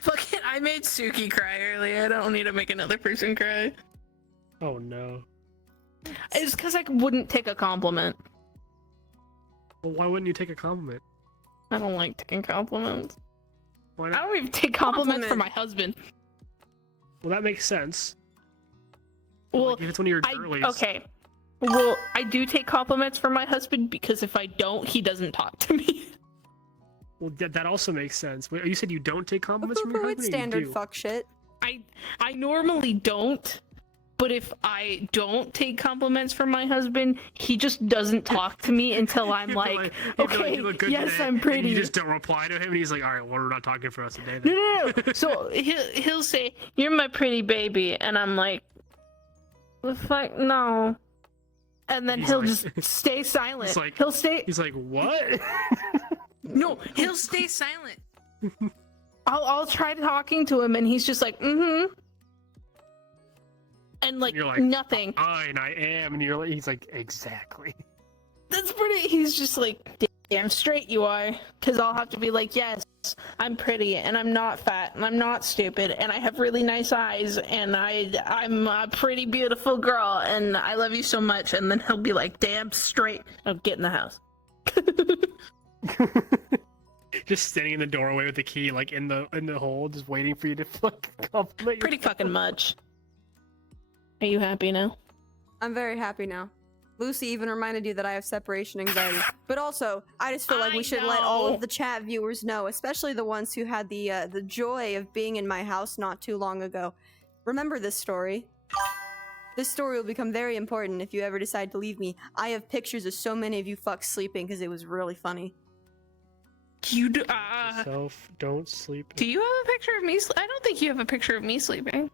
Fucking, I made Suki cry earlier. I don't need to make another person cry. Oh no. It's because I wouldn't take a compliment. Well, why wouldn't you take a compliment? I don't like taking compliments. Why I not? don't even take compliments from Compliment. my husband. Well, that makes sense. Well, Like, if it's one of your girlies. okay. Well, I do take compliments from my husband because if I don't, he doesn't talk to me. Well, that also makes sense. Wait, you said you don't take compliments from your husband? It's or you standard do? fuck shit. I normally don't, but if I don't take compliments from my husband, he just doesn't talk to me until I'm You'd be like, you'd be okay, "You look good yes, today," I'm and pretty. you just don't reply to him, and he's like, "All right, well, we're not talking for us today." No, Then. no. So he'll say, "You're my pretty baby," and I'm like, "The fuck, no." And then He's he'll like- just stay silent. He's like- He'll stay. He's like, "What?" No, he'll stay silent. I'll try talking to him, and he's just like, "Mm-hmm," and like You're like, nothing. Fine, I am, and he's like, "Exactly." That's pretty. he's just like, damn straight you are. Because I'll have to be like, yes, I'm pretty, and I'm not fat, and I'm not stupid, and I have really nice eyes, and I'm a pretty beautiful girl, and I love you so much. And then he'll be like, damn straight. I'll get in the house. Just standing in the doorway with the key, like in the hole, just waiting for you to compliment you. Pretty fucking much. Are you happy now? I'm very happy now. Lucy even reminded you that I have separation anxiety. But also, I just feel like we should let all of the chat viewers know, especially the ones who had the joy of being in my house not too long ago. Remember this story. This story will become very important if you ever decide to leave me. I have pictures of so many of you fucks sleeping because it was really funny. You do. Self, don't sleep. Do you have a picture of me? I don't think you have a picture of me sleeping.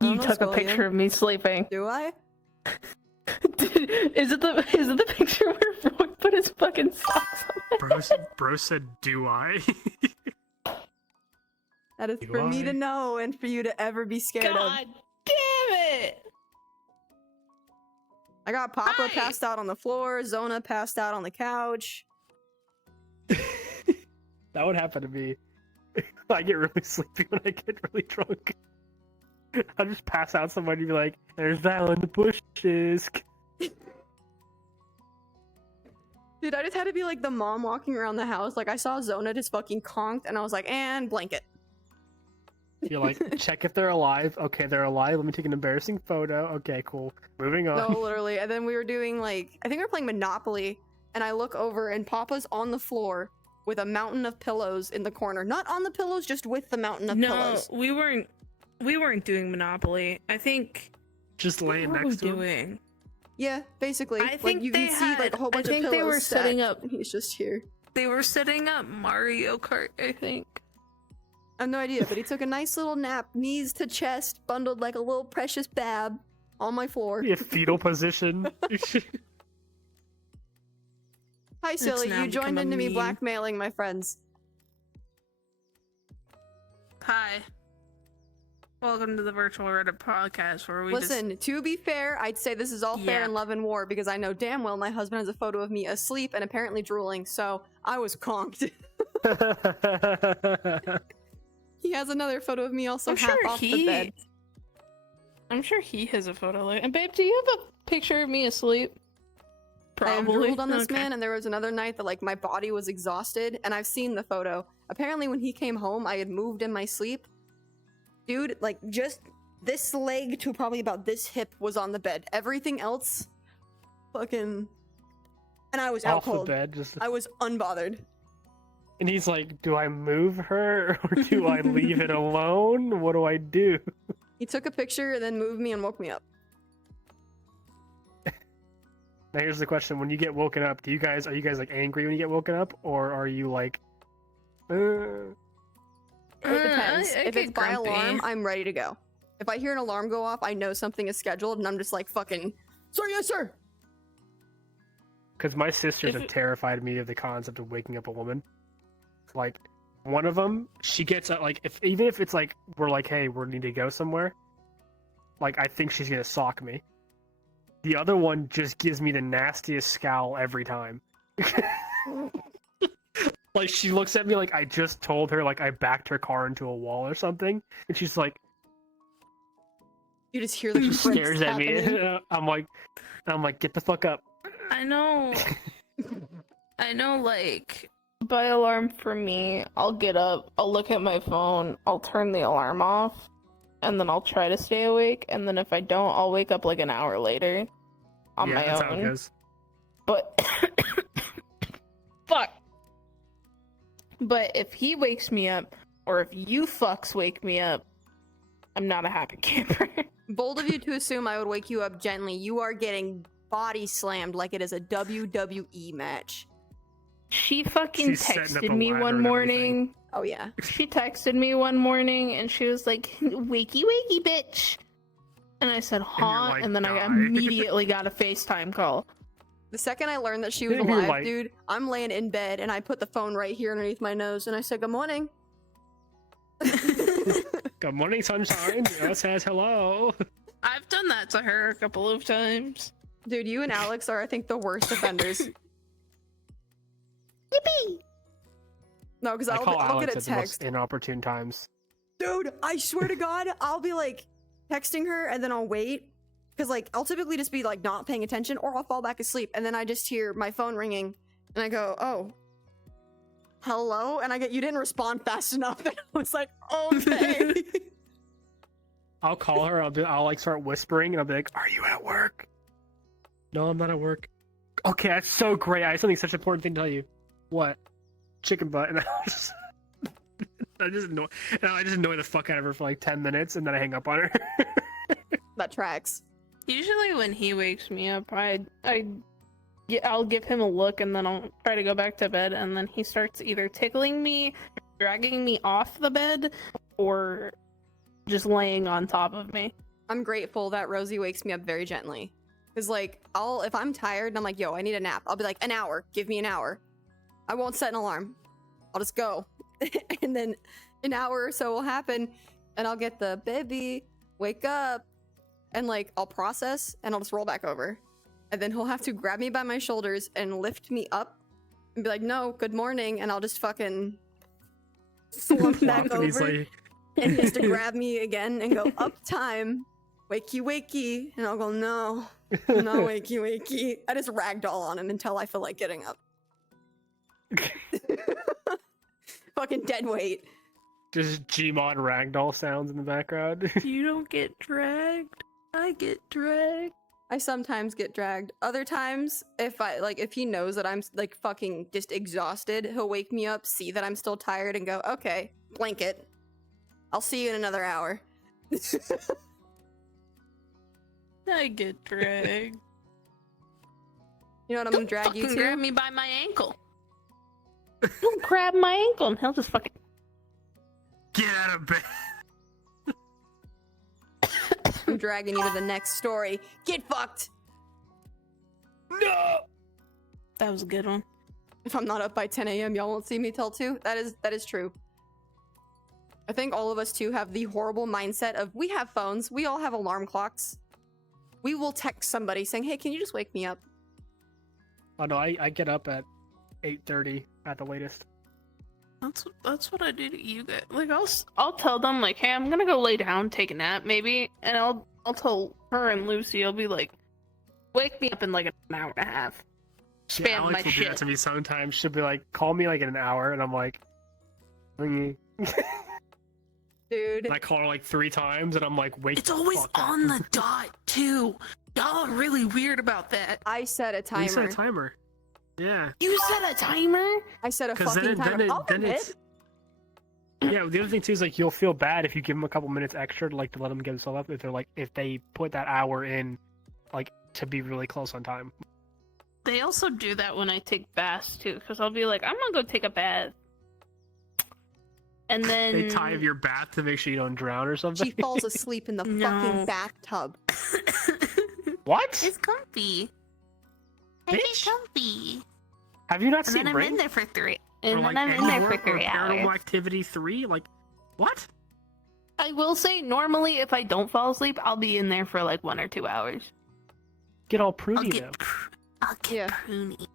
I don't You know, took a Scullion. picture of me sleeping. Do I? Is it the picture where Roy put his fucking socks on? Bro said, do I? That is Do for me I? to know and for you to ever be scared of. God damn it! I got Papa Hi. passed out on the floor, Zona passed out on the couch. That would happen to me. I get really sleepy when I get really drunk. I'll just pass out somebody and be like, there's Val in the bushes. Dude, I just had to be like the mom walking around the house. Like, I saw Zona just fucking conked, and I was like, and blanket. You're like, check if they're alive. Okay, they're alive. Let me take an embarrassing photo. Okay, cool. Moving on. No, literally. And then we were doing, like, I think we were playing Monopoly, and I look over, and Papa's on the floor with a mountain of pillows in the corner. Not on the pillows, just with the mountain of pillows. we weren't doing Monopoly. I think. Just laying What were we next to him. doing? Yeah, basically. I like, think you they can see, had- like, a whole I bunch of think pillows they were setting stacked, up- and he's just here. They were setting up Mario Kart, I think. I have no idea, but he took a nice little nap, knees to chest, bundled like a little precious bab on my floor. Yeah, fetal position. Hi, silly. now You joined become a into me meme. blackmailing my friends. Hi. Welcome to the Virtual Reddit podcast where we Listen, to be fair, I'd say this is all fair Yeah. in love and war because I know damn well my husband has a photo of me asleep and apparently drooling, so I was conked. He has another photo of me also I'm half sure off the bed. I'm sure he has a photo. And babe, do you have a picture of me asleep? I have Probably. drooled on this Okay. man, and there was another night that like my body was exhausted, and I've seen the photo. Apparently, when he came home, I had moved in my sleep. Dude, like just this leg to probably about this hip was on the bed. Everything else, fucking, and I was out Off the cold. bed, just I was unbothered. and he's like, do I move her or do I leave it alone? What do I do? He took a picture and then moved me and woke me up. Now here's the question: when you get woken up, are you guys like angry when you get woken up, or are you like, It depends. I If get it's by grumpy. alarm, I'm ready to go. If I hear an alarm go off, I know something is scheduled, and I'm just like, fucking, sir, yes, sir. because my sisters If have it- terrified me of the concept of waking up a woman. Like, one of them, she gets up, like, even if it's like we're like, hey, we need to go somewhere, like I think she's gonna sock me. The other one just gives me the nastiest scowl every time. Like, she looks at me like I just told her like I backed her car into a wall or something, and she's like, You just hear the she bricks stares at me. happening. I'm like, get the fuck up. I know, like, by alarm for me, I'll get up, I'll look at my phone, I'll turn the alarm off, and then I'll try to stay awake, and then if I don't, I'll wake up like an hour later on Yeah, my that's how it own. goes. But, fuck. But if he wakes me up, or if you fucks wake me up, I'm not a happy camper. Bold of you to assume I would wake you up gently. You are getting body slammed like it is a WWE match. She fucking She's setting up a texted me ladder one and morning. everything. Oh yeah. She texted me one morning and she was like, wakey wakey bitch. And I said, huh? like, And then I die. immediately got a FaceTime call. The second I learned that she was You're alive, like- dude, I'm laying in bed and I put the phone right here underneath my nose and I said, good morning. Good morning, sunshine. It says hello. I've done that to her a couple of times. Dude, you and Alex are, I think, the worst offenders. Yippee! No, because I call I'll get Alex a at the most text. inopportune times. Dude, I swear to God, I'll be like texting her and then I'll wait. Because like I'll typically just be like not paying attention or I'll fall back asleep and then I just hear my phone ringing and I go, oh, hello? And I get, you didn't respond fast enough. And I was like, okay. I'll call her. I'll like start whispering, and I'll be like, "Are you at work?" No, I'm not at work. Okay, that's so great. I have something such an important thing to tell you. What? Chicken butt. And I just annoy the fuck out of her for like 10 minutes, and then I hang up on her. That tracks. Usually when he wakes me up, I'll give him a look and then I'll try to go back to bed, and then he starts either tickling me, dragging me off the bed, or just laying on top of me. I'm grateful that Rosie wakes me up very gently. Because like if I'm tired and I'm like, yo, I need a nap, I'll be like, an hour, give me an hour. I won't set an alarm. I'll just go. And then an hour or so will happen and I'll get the baby, wake up, and like I'll process and I'll just roll back over. And then he'll have to grab me by my shoulders and lift me up and be like, no, good morning. And I'll just fucking slump back And he's over. like, And he has to grab me again and go, up time, wakey wakey. And I'll go, no, wakey wakey. I just ragdoll on him until I feel like getting up. Fucking dead weight. just Gmod ragdoll sounds in the background. You don't get dragged. I get dragged. I sometimes get dragged. Other times, if he knows that I'm like fucking just exhausted, he'll wake me up, see that I'm still tired, and go, okay, blanket. I'll see you in another hour. I get dragged. You know what I'm gonna drag you Fucking to? grab me by my ankle. Don't grab my ankle and he'll just fucking... Get out of bed. I'm dragging you to the next story. Get fucked! No! That was a good one. If I'm not up by 10 a.m., y'all won't see me till 2. That is true. I think all of us too have the horrible mindset of we have phones, we all have alarm clocks. We will text somebody saying, hey, can you just wake me up? Oh no, I get up at 8:30 at the latest. That's what I do to you guys. Like I'll tell them like, hey, I'm gonna go lay down, take a nap maybe, and I'll tell her and Lucy, I'll be like, wake me up in like an hour and a half. Yeah, Spam Alex my will do shit. that to me sometimes. She'll be like, call me like in an hour, and I'm like, "Mm." Dude. And I call her like 3 times, and I'm like, wait. It's always fuck up. on the dot too. Y'all are really weird about that. I set a timer. You set a timer. Yeah. You set a timer? I set a 'Cause fucking timer. I'll then admit. it's... Yeah, the other thing too is like you'll feel bad if you give them a couple minutes extra to let them get themselves up if they put that hour in, like to be really close on time. They also do that when I take baths too, because I'll be like, I'm gonna go take a bath. And then They time your bath to make sure you don't drown or something. She falls asleep in the No. fucking bathtub. What? It's comfy. I Bitch. get comfy. Have you not And seen then I'm Ring? in there for 3. Or, And like, then I'm in Any there More for or 3 Paranormal hours. Activity 3? Like, what? I will say, normally, if I don't fall asleep, I'll be in there for like 1 or 2 hours. Get all I'll pruny get, though. I'll get Yeah. pruny.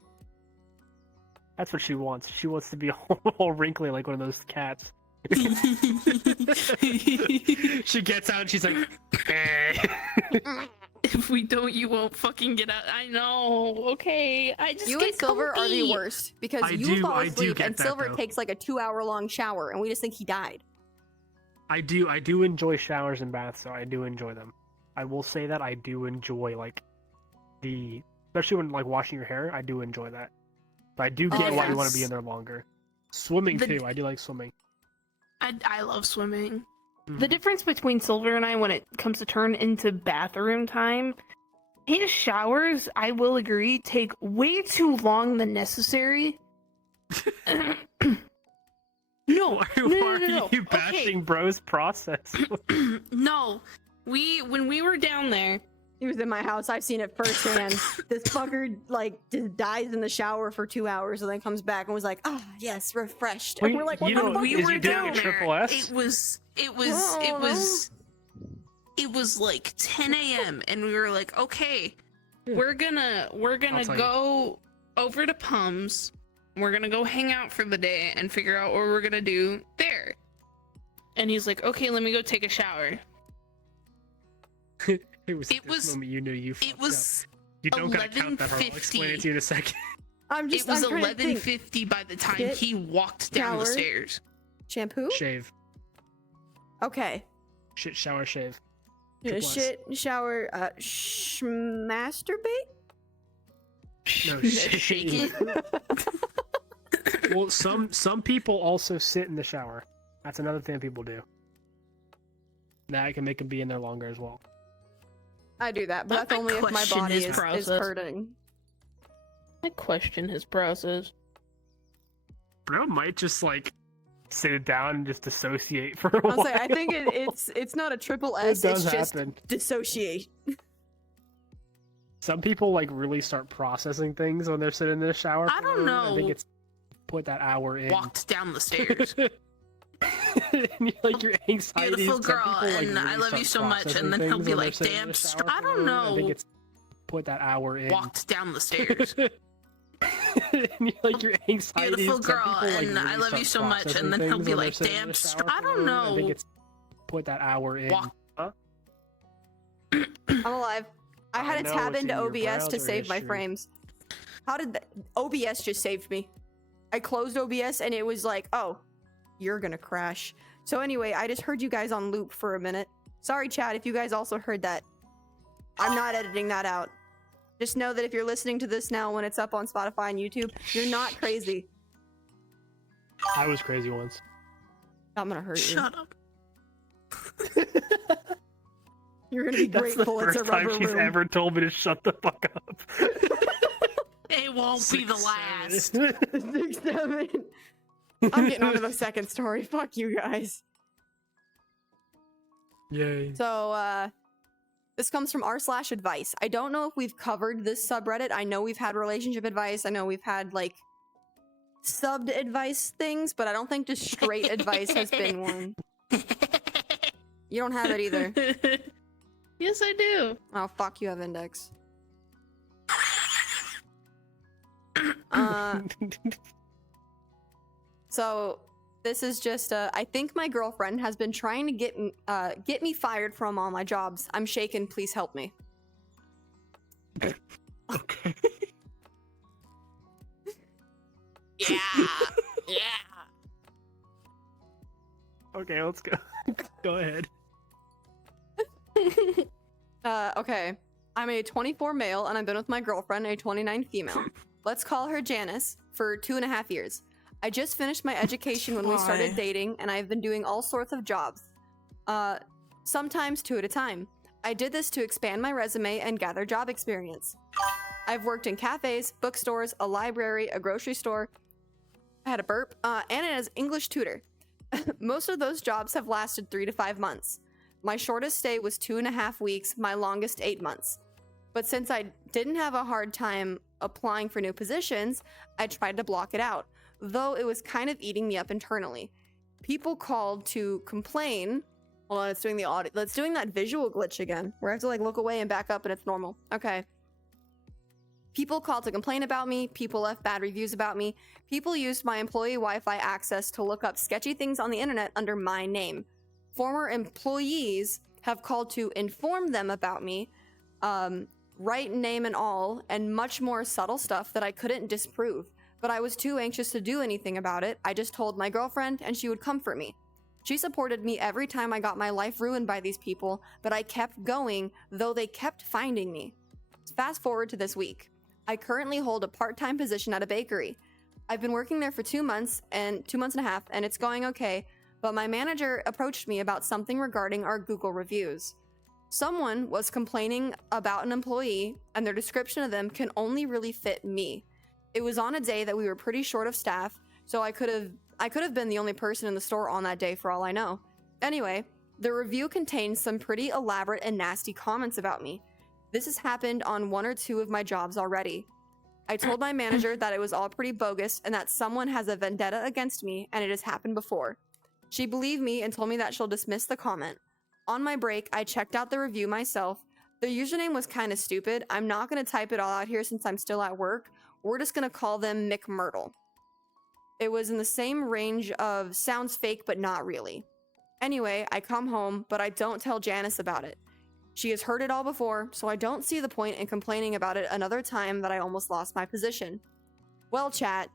That's what she wants. She wants to be all wrinkly like one of those cats. She gets out and she's like, eh. If we don't, you won't fucking get out. I know. Okay, I just You get and Silver are the comfy. worst because I you do- fall I do asleep get and that, Silver though. takes like a 2-hour long shower and we just think he died. I do enjoy showers and baths, so I do enjoy them. I will say that I do enjoy like especially when like washing your hair, I do enjoy that. But I do get Oh, why you want yes. to be in there longer. Swimming The- too, I do like swimming. I love swimming. Mhm. The difference between Silver and I when it comes to turn into bathroom time, his showers, I will agree, take way too long than necessary. No, Why no. are you bashing bro's process? No, when we were down there, He was in my house. I've seen it firsthand. This fucker like just dies in the shower for 2 hours and then comes back and was like, "Ah, yes, refreshed." And Wait, we're like, you "What the don't- fuck?" is we he were doing down a there. triple S? It was like 10 a.m. and we were like, okay, we're gonna I'll tell go over to Pum's. We're gonna go hang out for the day and figure out what we're gonna do there. And he's like, okay, let me go take a shower. It was It at this was- moment you knew you fucked It was up. You don't gotta count that hard. I'll 11:50. explain it to you in a second. I'm just. It was I'm trying to think. 11:50 by the time Shit, he walked down the shower. stairs. Shampoo. Shave. Okay. Shit, shower, shave. Triple S. Shit. Shower. Masturbate. No, Shake it. Well, Some people also sit in the shower. That's another thing people do. That can make them be in there longer as well. I do that, but I that's only if my question body his is process. hurting. I question his process. bro might just like Sit it down and just dissociate for a I'll while. say I think it's not a triple It S. does It's just happen. dissociate. Some people like really start processing things when they're sitting in the shower. I don't I think know. it's put that hour in. Walked down the stairs. And you're, like your anxiety. Beautiful girl, and I love you so much. And then he'll be like, damn, I don't know. I think it's put that hour in. Walked down the stairs. And you're, like your anxiety. Beautiful girl, and I love you so much. And then he'll be like, damn, I don't know. I think it's put that hour in. Walk- Huh? I'm alive. I had I to know, tab it's into in your OBS to browser save my history. frames. How did that? OBS just saved me. I closed OBS and it was like, oh, you're gonna crash. So anyway, I just heard you guys on loop for a minute. Sorry, chat, if you guys also heard that. I'm not editing that out. Just know that if you're listening to this now when it's up on Spotify and YouTube, you're not crazy. I was crazy once. I'm gonna hurt you. Shut up. You're gonna be That's grateful the it's a first time rubber she's room. ever told me to shut the fuck up. It won't be the last. 6, 7. I'm getting on to the second story. Fuck you guys. yay. So, this comes from r/advice. I don't know if we've covered this subreddit. I know we've had relationship advice. I know we've had, like, subbed advice things, but I don't think just straight advice has been one. You don't have it either. Yes, I do. Oh, fuck, you have index. So, this is just, I think my girlfriend has been trying to get me fired from all my jobs. I'm shaken, please help me. Okay. Yeah. Yeah. Okay, let's go. Go ahead. Okay. I'm a 24 male and I've been with my girlfriend, a 29 female. Let's call her Janice, for 2.5 years. I just finished my education when we started Why? dating, and I've been doing all sorts of jobs. Sometimes 2 at a time. I did this to expand my resume and gather job experience. I've worked in cafes, bookstores, a library, a grocery store. I had a burp, and as English tutor. Most of those jobs have lasted 3 to 5 months. My shortest stay was 2.5 weeks, my longest 8 months. But since I didn't have a hard time applying for new positions, I tried to block it out, though it was kind of eating me up internally. People called to complain. Hold on, it's doing the audio. It's doing that visual glitch again, where I have to like look away and back up and it's normal. Okay. People called to complain about me. People left bad reviews about me. People used my employee Wi-Fi access to look up sketchy things on the internet under my name. Former employees have called to inform them about me, right name and all, and much more subtle stuff that I couldn't disprove. But I was too anxious to do anything about it. I just told my girlfriend and she would comfort me. She supported me every time I got my life ruined by these people, but I kept going, though they kept finding me. Fast forward to this week. I currently hold a part-time position at a bakery. I've been working there for 2 months and 2 months and a half, and it's going okay, but my manager approached me about something regarding our Google reviews. Someone was complaining about an employee, and their description of them can only really fit me. It was on a day that we were pretty short of staff, so I could have been the only person in the store on that day for all I know. Anyway, the review contains some pretty elaborate and nasty comments about me. This has happened on 1 or 2 of my jobs already. I told my manager that it was all pretty bogus and that someone has a vendetta against me and it has happened before. She believed me and told me that she'll dismiss the comment. On my break, I checked out the review myself. The username was kind of stupid. I'm not going to type it all out here since I'm still at work. We're just going to call them McMyrtle. It was in the same range of sounds fake, but not really. Anyway, I come home, but I don't tell Janice about it. She has heard it all before, so I don't see the point in complaining about it another time that I almost lost my position. Well, chat.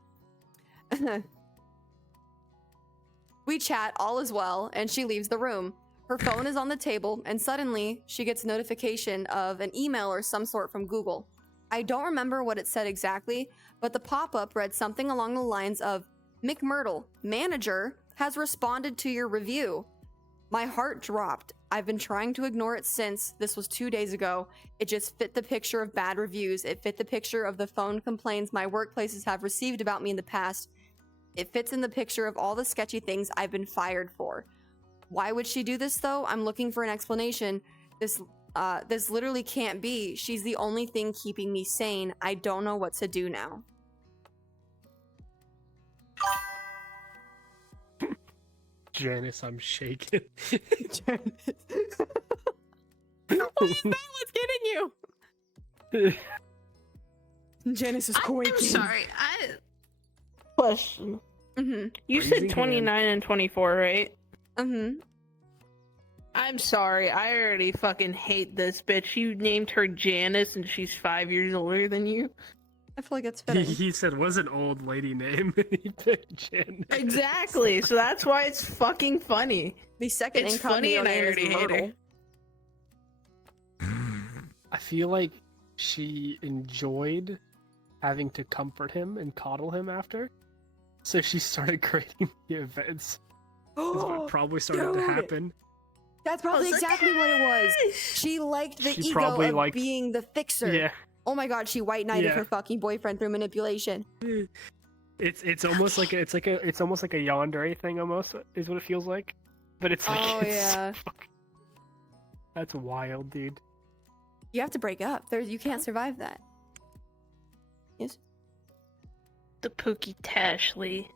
We chat, all is well, and she leaves the room. Her phone is on the table, and suddenly she gets a notification of an email or some sort from Google. I don't remember what it said exactly, but the pop-up read something along the lines of, McMyrtle, manager, has responded to your review. My heart dropped. I've been trying to ignore it since. This was 2 days ago. It just fit the picture of bad reviews. It fit the picture of the phone complaints my workplaces have received about me in the past. It fits in the picture of all the sketchy things I've been fired for. Why would she do this though? I'm looking for an explanation. This literally can't be. She's the only thing keeping me sane. I don't know what to do now. Janice, I'm shaking. Janice. What is that? What's getting you? Janice is quaking. I'm sorry. Question. Mm-hmm. You Raising said hand. 29 and 24, right? Mm-hmm. I'm sorry. I already fucking hate this bitch. You named her Janice and she's 5 years older than you. I feel like it's fitting. He said, "Was an old lady name." He picked Janice. Exactly. So that's why it's fucking funny. The second It's funny incognito and I name is already hate Myrtle. her. I feel like she enjoyed having to comfort him and coddle him after, so she started creating the events. That's what probably started to Dude. happen. That's probably exactly what it was. She liked the She ego probably of liked- being the fixer. Yeah, Oh my god, she white knighted Yeah. her fucking boyfriend through manipulation. It's almost like it's almost like a yandere thing, almost is what it feels like. But it's like, Oh, yeah. That's wild, dude. You have to break up. You can't survive that. Yes. The Pookie Tashley.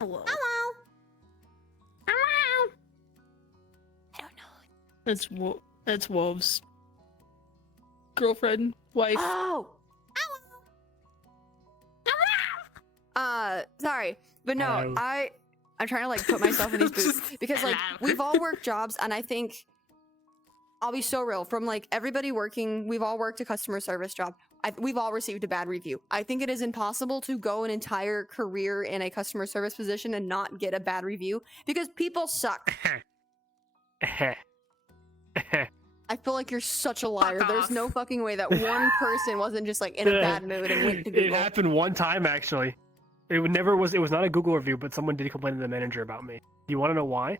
Hello. Hello. I don't know. That's Wolf's girlfriend, wife. Oh. Sorry, but no, Hello. I'm trying to like put myself in these boots because like Hello. we've all worked jobs, and I think I'll be so real. From like everybody working, we've all worked a customer service job. We've all received a bad review. I think it is impossible to go an entire career in a customer service position and not get a bad review because people suck. I feel like you're such a liar. Fuck There's off. no fucking way that one person wasn't just like in a bad mood and went to It Google. happened one time actually. It was not a Google review, but someone did complain to the manager about me. Do you want to know why?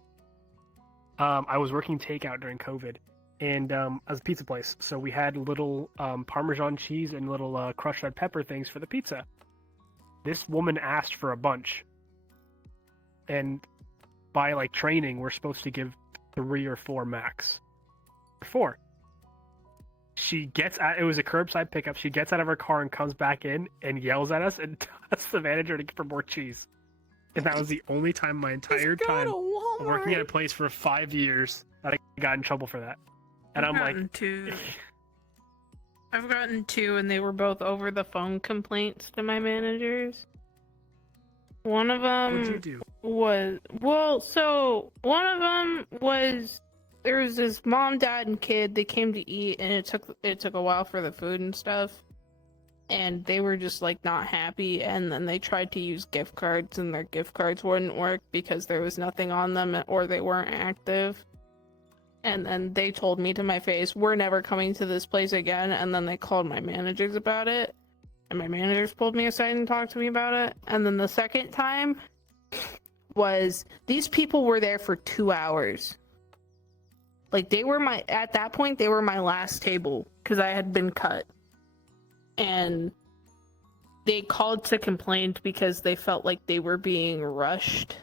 I was working takeout during COVID, and as a pizza place, so we had little Parmesan cheese and little crushed red pepper things for the pizza. This woman asked for a bunch, and by like training, we're supposed to give 3 or 4 max. 4. She gets out. It was a curbside pickup. She gets out of her car and comes back in and yells at us and tells the manager to give her more cheese. And that was the only time my entire Just go time to Walmart. working at a place for 5 years that I got in trouble for that. And I'm like, I've gotten 2, and they were both over the phone complaints to my managers. One of "What'd you them do?" was there was this mom, dad, and kid. They came to eat, and it took a while for the food and stuff. And they were just like not happy, and then they tried to use gift cards, and their gift cards wouldn't work because there was nothing on them or they weren't active. And then they told me to my face, "We're never coming to this place again." And then they called my managers about it, and my managers pulled me aside and talked to me about it. And then the second time was these people were there for 2 hours. Like at that point they were my last table because I had been cut. And they called to complain because they felt like they were being rushed.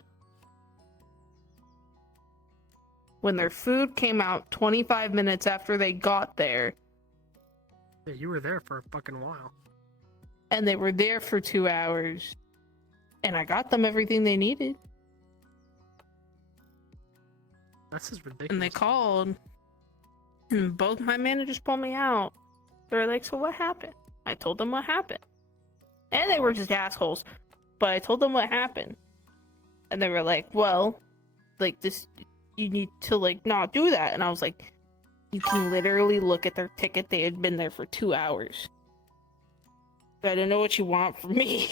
When their food came out 25 minutes after they got there, Yeah, you were there for a fucking while. and they were there for 2 hours, and I got them everything they needed. That's just ridiculous. And they called. And both my managers pulled me out. They're like, so what happened? I told them what happened. And they were just assholes. But I told them what happened. And they were like, well, like this, you need to like not do that. And I was like, you can literally look at their ticket. They had been there for 2 hours. I don't know what you want from me.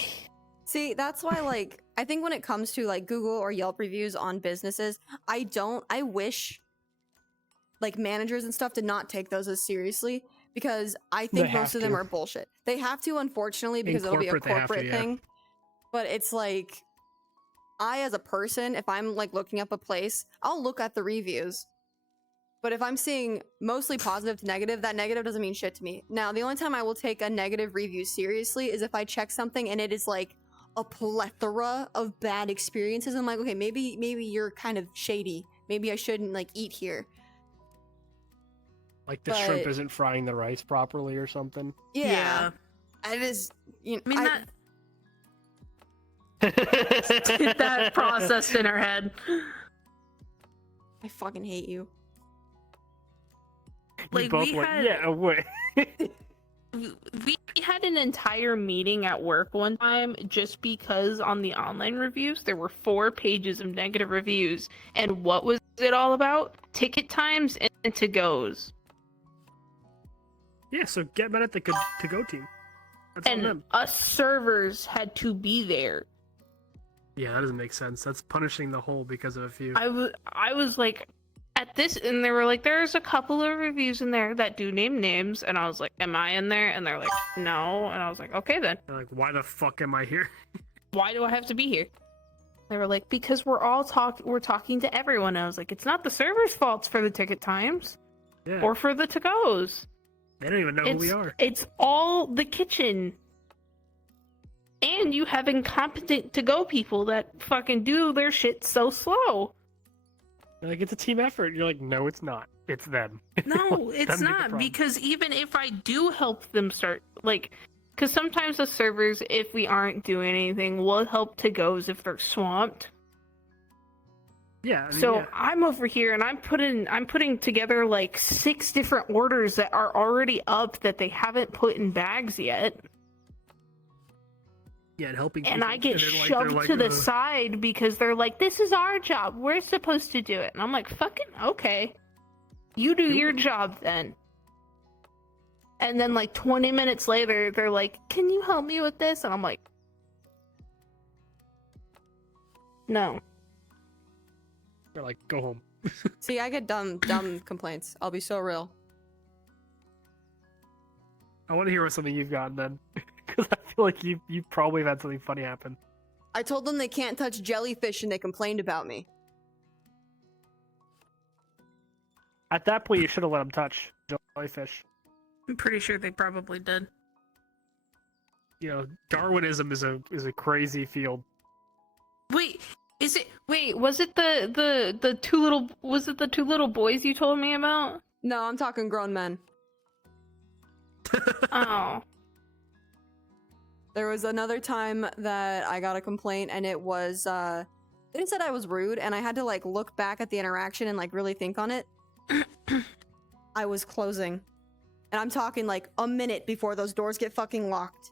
See, that's why, like, I think when it comes to, like, Google or Yelp reviews on businesses, I wish, like, managers and stuff did not take those as seriously, because I think most of them are bullshit. They have to, unfortunately, because it'll be a corporate thing. But it's like, I, as a person, if I'm, like, looking up a place, I'll look at the reviews. But if I'm seeing mostly positive to negative, that negative doesn't mean shit to me. Now, the only time I will take a negative review seriously is if I check something and it is like a plethora of bad experiences. I'm like, okay, maybe you're kind of shady. Maybe I shouldn't like eat here. Like the shrimp isn't frying the rice properly or something. Yeah. I just, you know, I mean, get that processed in our head. I fucking hate you. Like, we had an entire meeting at work one time just because on the online reviews there were 4 pages of negative reviews, and what was it all about? Ticket times and to-goes. Yeah, so get mad at the to-go team. That's on And them. us servers had to be there. Yeah, that doesn't make sense. That's punishing the whole because of a few. I was like, at this, and they were like, there's a couple of reviews in there that do name names, and I was like, am I in there? And they're like, no, and I was like, okay then. They're like, why the fuck am I here? Why do I have to be here? They were like, because we're talking to everyone. And I was like, it's not the server's fault for the ticket times, Yeah. or for the to-goes. They don't even know who we are. It's all the kitchen. And you have incompetent to-go people that fucking do their shit so slow. They're like, it's a team effort. You're like, no, it's not. It's them. No, it's not, because even if I do help them start, like, because sometimes the servers, if we aren't doing anything, will help to-goes if they're swamped. Yeah. I mean, So yeah. I'm over here and I'm putting together like 6 different orders that are already up that they haven't put in bags yet. Yeah, and helping. And people. I get And they're shoved like, to the side because they're like, this is our job. We're supposed to do it. And I'm like, fucking okay. You do your job then. And then like 20 minutes later, they're like, can you help me with this? And I'm like, no. They're like, go home. See, I get dumb complaints. I'll be so real. I want to hear what something you've gotten then, because I feel like you probably have had something funny happen. I told them they can't touch jellyfish and they complained about me. At that point, you should have let them touch jellyfish. I'm pretty sure they probably did. You know, Darwinism is a crazy field. Wait, was it the two little boys you told me about? No, I'm talking grown men. Oh. There was another time that I got a complaint and it was, they said I was rude and I had to like look back at the interaction and like really think on it. I was closing. And I'm talking like a minute before those doors get fucking locked.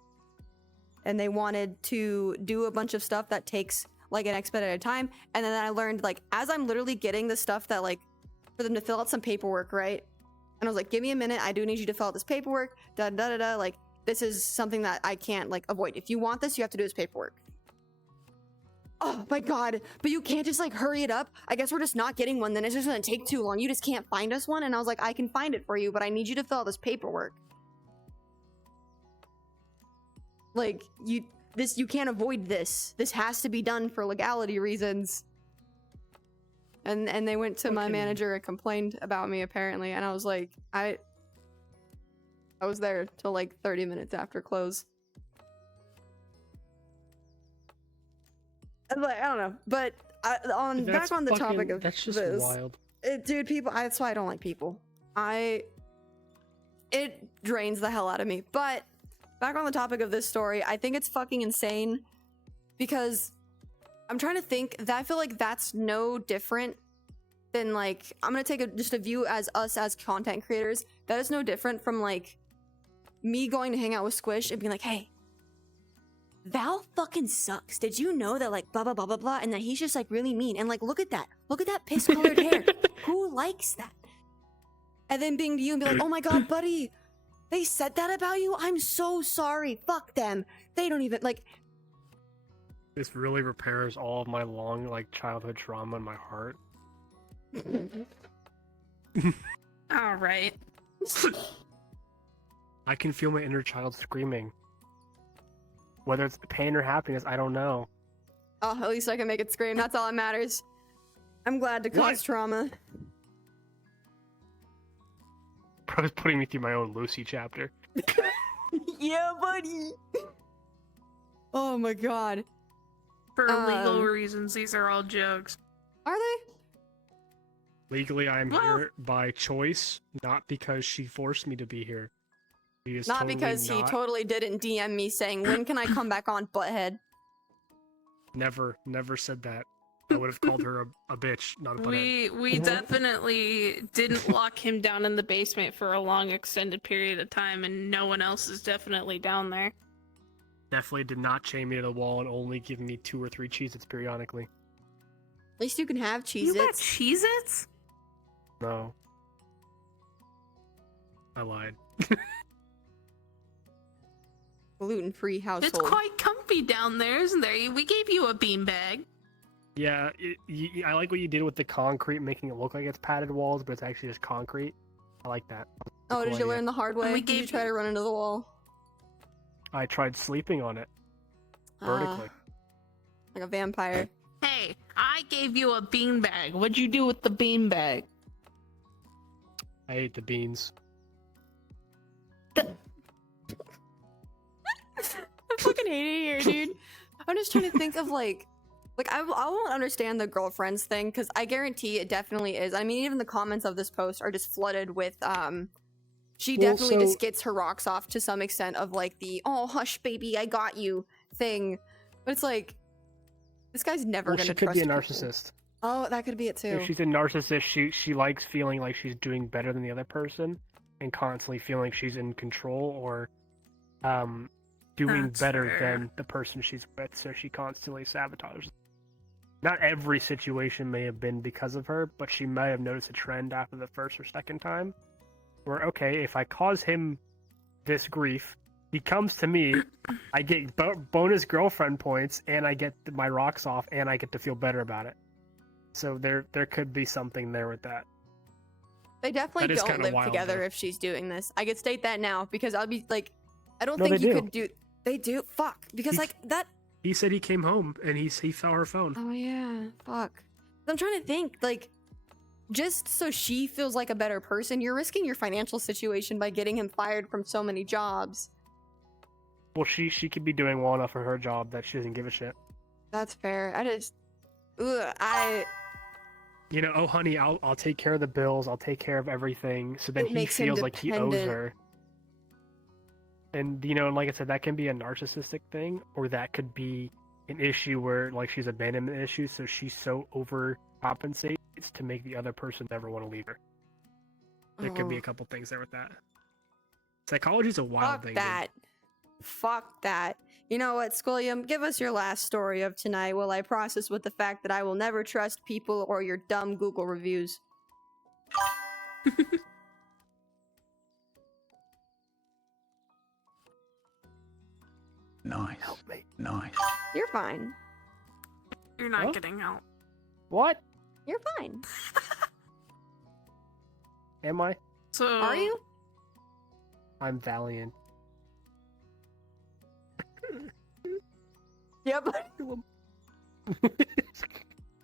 And they wanted to do a bunch of stuff that takes like an expedited time. And then I learned like, as I'm literally getting the stuff that like, for them to fill out some paperwork, right? And I was like, give me a minute. I do need you to fill out this paperwork. Da da da da. Like, this is something that I can't like avoid. If you want this, you have to do this paperwork. Oh my god. But you can't just like hurry it up. I guess we're just not getting one. Then it's just gonna take too long. You just can't find us one. And I was like, I can find it for you, but I need you to fill out this paperwork. Like, you can't avoid this. This has to be done for legality reasons. And they went to my manager and complained about me apparently, and I was like, I was there till like 30 minutes after close. I was like, I don't know, but back on the topic of that's just this, wild. Dude, people. That's why I don't like people. It drains the hell out of me. But back on the topic of this story, I think it's fucking insane because I'm trying to think that I feel like that's no different then like I'm gonna take just a view as us as content creators. That is no different from like me going to hang out with Squish and being like, hey, Val fucking sucks. Did you know that like blah blah blah blah blah, and that he's just like really mean, and like look at that piss colored hair. Who likes that? And then being to you and be like, oh my god, buddy, they said that about you? I'm so sorry. Fuck them. They don't even like. This really repairs all of my long, like, childhood trauma in my heart. All right. I can feel my inner child screaming. Whether it's pain or happiness, I don't know. Oh, at least I can make it scream. That's all that matters. I'm glad to cause trauma. I was putting me through my own Lucy chapter. Yeah, buddy. Oh my god. For legal reasons, these are all jokes. Are they? Legally, I am here by choice, not because she forced me to be here. He is Not totally because he totally didn't DM me saying, when can I come back on, butthead? Never said that. I would have called her a bitch, not a butthead. We definitely didn't lock him down in the basement for a long extended period of time, and no one else is definitely down there. Definitely did not chain me to the wall and only give me 2 or 3 Cheez-Its periodically. At least you can have You got Cheez-Its. Cheez-Its? No. I lied. Gluten-free household. It's quite comfy down there, isn't there? We gave you a beanbag. Yeah, I like what you did with the concrete, making it look like it's padded walls, but it's actually just concrete. I like that. Oh, did you learn the hard way? We Did you gave try to run into the wall? I tried sleeping on it. Vertically. Like a vampire. Hey, I gave you a beanbag. What'd you do with the beanbag? I ate the beans. I fucking hate it here, dude. I'm just trying to think of like I won't understand the girlfriends thing, because I guarantee it definitely is. I mean, even the comments of this post are just flooded with she definitely just gets her rocks off to some extent of like the oh hush baby I got you thing, but it's like this guy's never gonna she trust could be a people. narcissist. Oh, that could be it too. If she's a narcissist, she likes feeling like she's doing better than the other person, and constantly feeling she's in control or doing That's better fair. than the person she's with, so she constantly sabotages. Not every situation may have been because of her, but she might have noticed a trend after the first or second time, where, okay, if I cause him this grief, he comes to me, I get bonus girlfriend points, and I get my rocks off, and I get to feel better about it. So there could be something there with that. They definitely That is don't kinda live wild, together though. if she's doing this. I could state that now, because I'll be like, I don't No, think they you do. could do. They do. Fuck. Because He- like that. He said he came home, and he found her phone. Oh yeah. Fuck. I'm trying to think. Like, just so she feels like a better person, you're risking your financial situation by getting him fired from so many jobs. Well, she could be doing well enough for her job that she doesn't give a shit. That's fair. You know, oh honey, I'll take care of the bills, I'll take care of everything, so then It he makes him feels like he owes dependent. her. And you know, like I said, that can be a narcissistic thing, or that could be an issue where like she's abandonment issue, so she so overcompensates to make the other person never want to leave her. There could be Oh. a couple things there with that. Psychology's a wild Fuck thing. that. Fuck that. You know what, Squilliam? Give us your last story of tonight while I process with the fact that I will never trust people or your dumb Google reviews. Nice. Help me. Nice. You're fine. You're not Huh? getting help. What? You're fine. Am I? So Are you? I'm Valiant. Yep.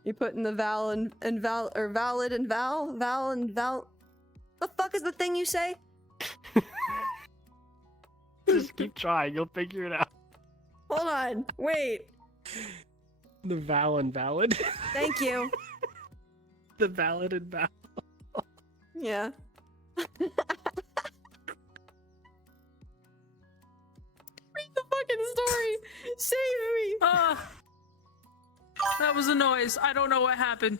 You putting the val and val or valid and val and val. The fuck is the thing you say? Just keep trying, you'll figure it out. Hold on. Wait. The valid. Thank you. The valid and valid. Yeah. Read the fucking story. Save me. that was a noise. I don't know what happened.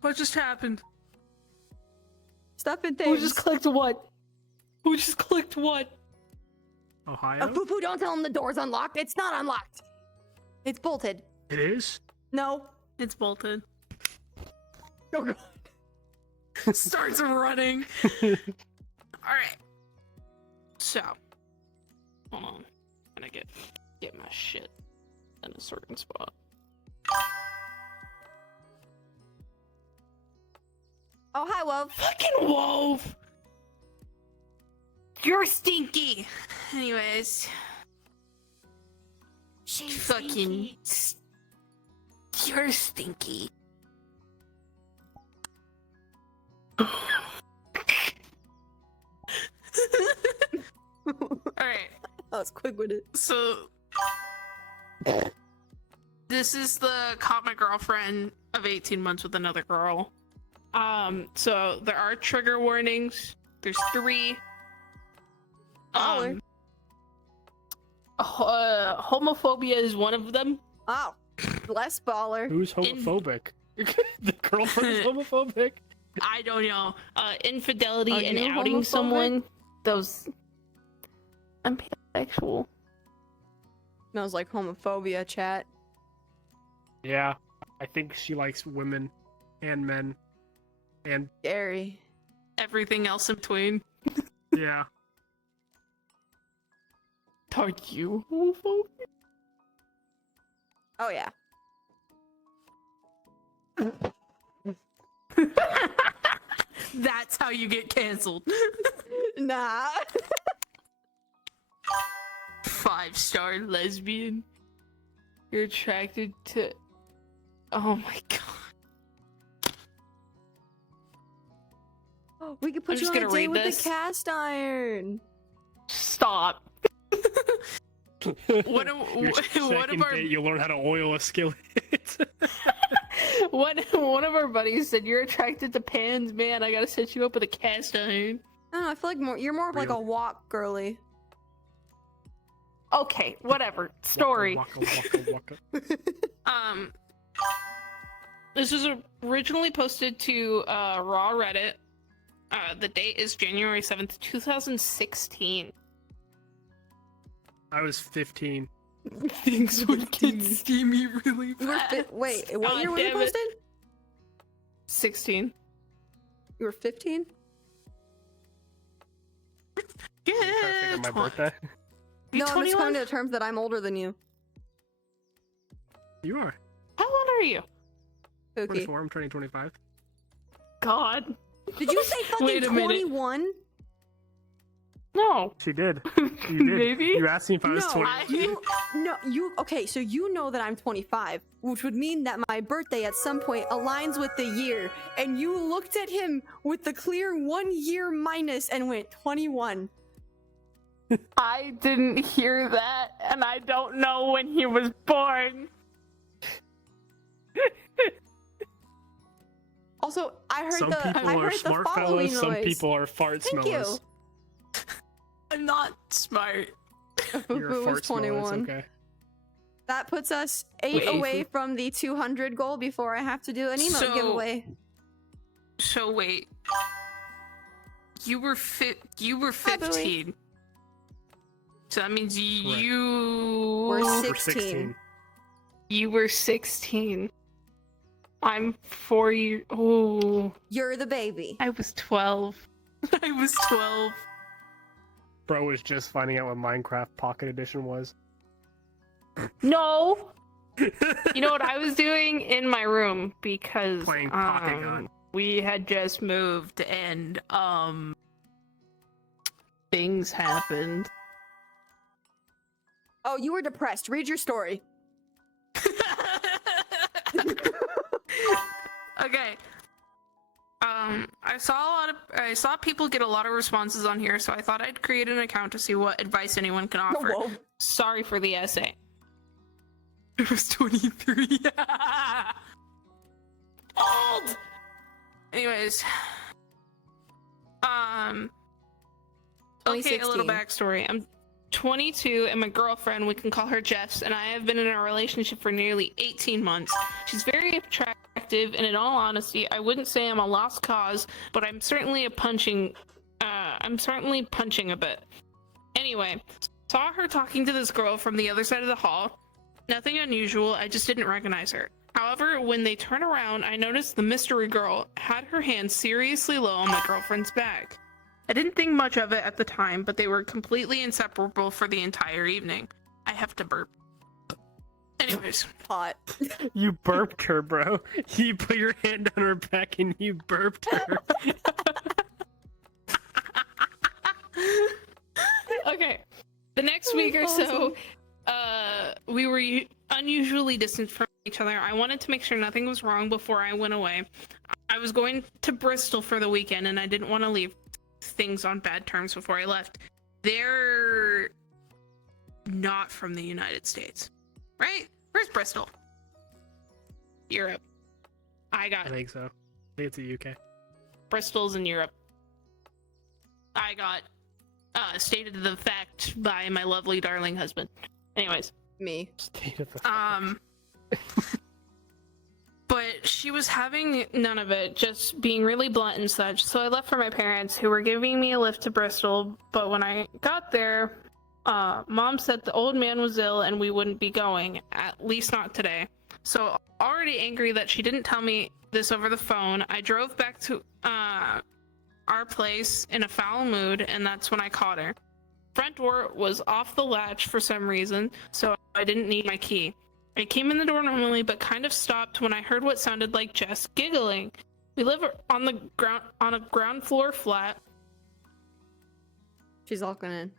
What just happened? Stuff and Who things. just clicked what? Who just clicked what? Ohio? Poo-poo, don't tell him the door's unlocked. It's not unlocked. It's bolted. It is? No. It's bolted. Oh, God. Starts running. Alright. So. Hold on. I'm gonna get my shit in a certain spot. Oh, hi, Wove. Fucking Wove! You're stinky! Anyways. She's Fucking. You're stinky. Alright. I was quick with it. So. This is the caught my girlfriend of 18 months with another girl. So there are trigger warnings. There's 3. Homophobia is one of them. Oh, less baller. Who's homophobic? The girlfriend is homophobic? I don't know. Infidelity Are and you outing homophobic? someone. Those. I'm pansexual. Smells like homophobia, chat. Yeah. I think she likes women and men. And Scary. Everything else in between. yeah. Are you homophobic? Oh, yeah. That's how you get canceled. Nah. 5-star lesbian. You're attracted to. Oh my god. We could put I'm you just on a gonna date read with this. the cast iron. Stop. One Your of second our date, you'll learn how to oil a skillet. one of our buddies said you're attracted to pans, man. I gotta set you up with a cast iron. I don't know, I feel like you're more of like Real. a walk girly. Okay, whatever. Story. Waka, waka, waka. This was originally posted to Raw Reddit. The date is January 7th, 2016. I was 15. Things would get steamy really You were fast. wait, what God year were you damn it. posted? 16. You were 15? Trying to think of my birthday. You No, I'm just 21? coming to the terms that I'm older than you. You are. How old are you? Pookie. 24. I'm turning 25. God. Did you say fucking Wait a minute. 21? No. She did. You did. Maybe? You asked me if I was No, 20. okay, so you know that I'm 25, which would mean that my birthday at some point aligns with the year, and you looked at him with the clear 1 year minus and went 21. I didn't hear that, and I don't know when he was born. Also, I heard Some people I are heard the smart following fellas, some noise. people are fart Thank smellers. I'm not smart. You're a Who was fart smeller, 21. it's okay. That puts us 8 Wait. away from the 200 goal before I have to do an emote So- giveaway. So wait. You were Hi, Bowie. 15. So that means Correct. you We're We're 16. You were 16. I'm 4 years. Oh, You're the baby. I was 12. I was 12. Bro was just finding out what Minecraft Pocket Edition was. No. You know what I was doing in my room because Playing Pocket Gun. we had just moved and things happened. Oh, you were depressed. Read your story. Okay. I saw people get a lot of responses on here, so I thought I'd create an account to see what advice anyone can offer. Whoa. Sorry for the essay. It was 23. Old. Anyways, okay, a little 2016. backstory. I'm 22, and my girlfriend, we can call her Jess, and I have been in a relationship for nearly 18 months. She's very attractive, and in all honesty, I wouldn't say I'm a lost cause, but I'm certainly punching a bit. Anyway, saw her talking to this girl from the other side of the hall. Nothing unusual, I just didn't recognize her. However, when they turn around, I noticed the mystery girl had her hand seriously low on my girlfriend's back. I didn't think much of it at the time, but they were completely inseparable for the entire evening. I have to burp. Anyways. Hot. You burped her, bro. You put your hand on her back and you burped her. Okay. The next week or so, we were unusually distant from each other. I wanted to make sure nothing was wrong before I went away. I was going to Bristol for the weekend, and I didn't want to leave things on bad terms before I left. They're not from the United States, right? Where's Bristol? Europe. I think so. I think it's the UK. Bristol's in Europe. I got stated the fact by my lovely darling husband. Anyways. Me. State of the fact. But she was having none of it, just being really blunt and such. So I left for my parents, who were giving me a lift to Bristol. But when I got there, Mom said the old man was ill and we wouldn't be going, at least not today. So already angry that she didn't tell me this over the phone, I drove back to our place in a foul mood, and that's when I caught her. Front door was off the latch for some reason, so I didn't need my key. I came in the door normally, but kind of stopped when I heard what sounded like Jess giggling. We live on a ground floor flat. She's walking in.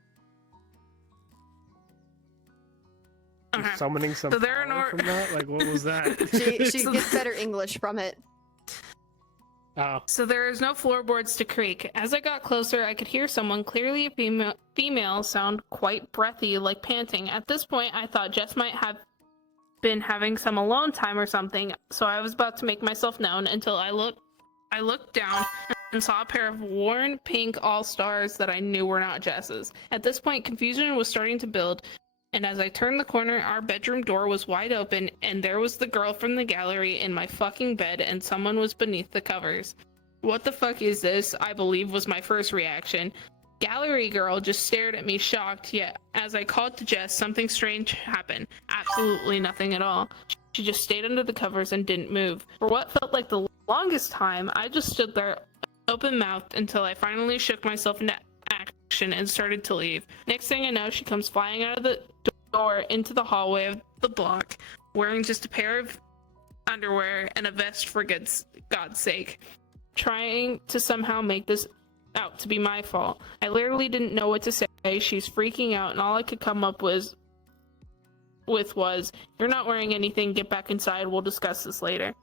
Okay. Summoning some So there are power from that? Like, what was that? She gets better English from it. Oh. So there is no floorboards to creak. As I got closer, I could hear someone, clearly a female, sound quite breathy, like panting. At this point, I thought Jess might have been having some alone time or something, so I was about to make myself known until I looked down and saw a pair of worn pink all-stars that I knew were not Jess's. At this point, confusion was starting to build, and as I turned the corner, our bedroom door was wide open, and there was the girl from the gallery in my fucking bed, and someone was beneath the covers. What the fuck is this? I believe was my first reaction. Gallery girl just stared at me shocked, yet as I called to Jess, something strange happened. Absolutely nothing at all. She just stayed under the covers and didn't move. For what felt like the longest time, I just stood there open-mouthed until I finally shook myself into action and started to leave. Next thing I know, she comes flying out of the door into the hallway of the block, wearing just a pair of underwear and a vest for God's sake, trying to somehow make this out to be my fault. I literally didn't know what to say. She's freaking out, and all I could come up with was, "You're not wearing anything, get back inside, we'll discuss this later."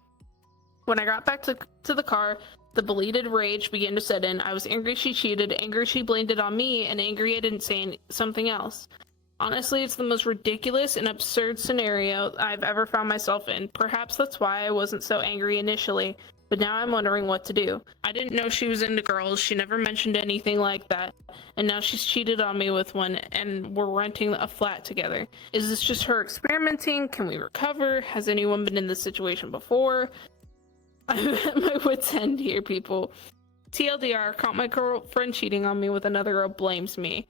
When I got back to the car, the bleated rage began to set in. I was angry she cheated, angry she blamed it on me, and angry I didn't say something else. Honestly, it's the most ridiculous and absurd scenario I've ever found myself in. Perhaps that's why I wasn't so angry initially, but now I'm wondering what to do. I didn't know she was into girls, she never mentioned anything like that, and now she's cheated on me with one, and we're renting a flat together. Is this just her experimenting? Can we recover? Has anyone been in this situation before? I'm at my wit's end here, people. TLDR, caught my girlfriend cheating on me with another girl, blames me.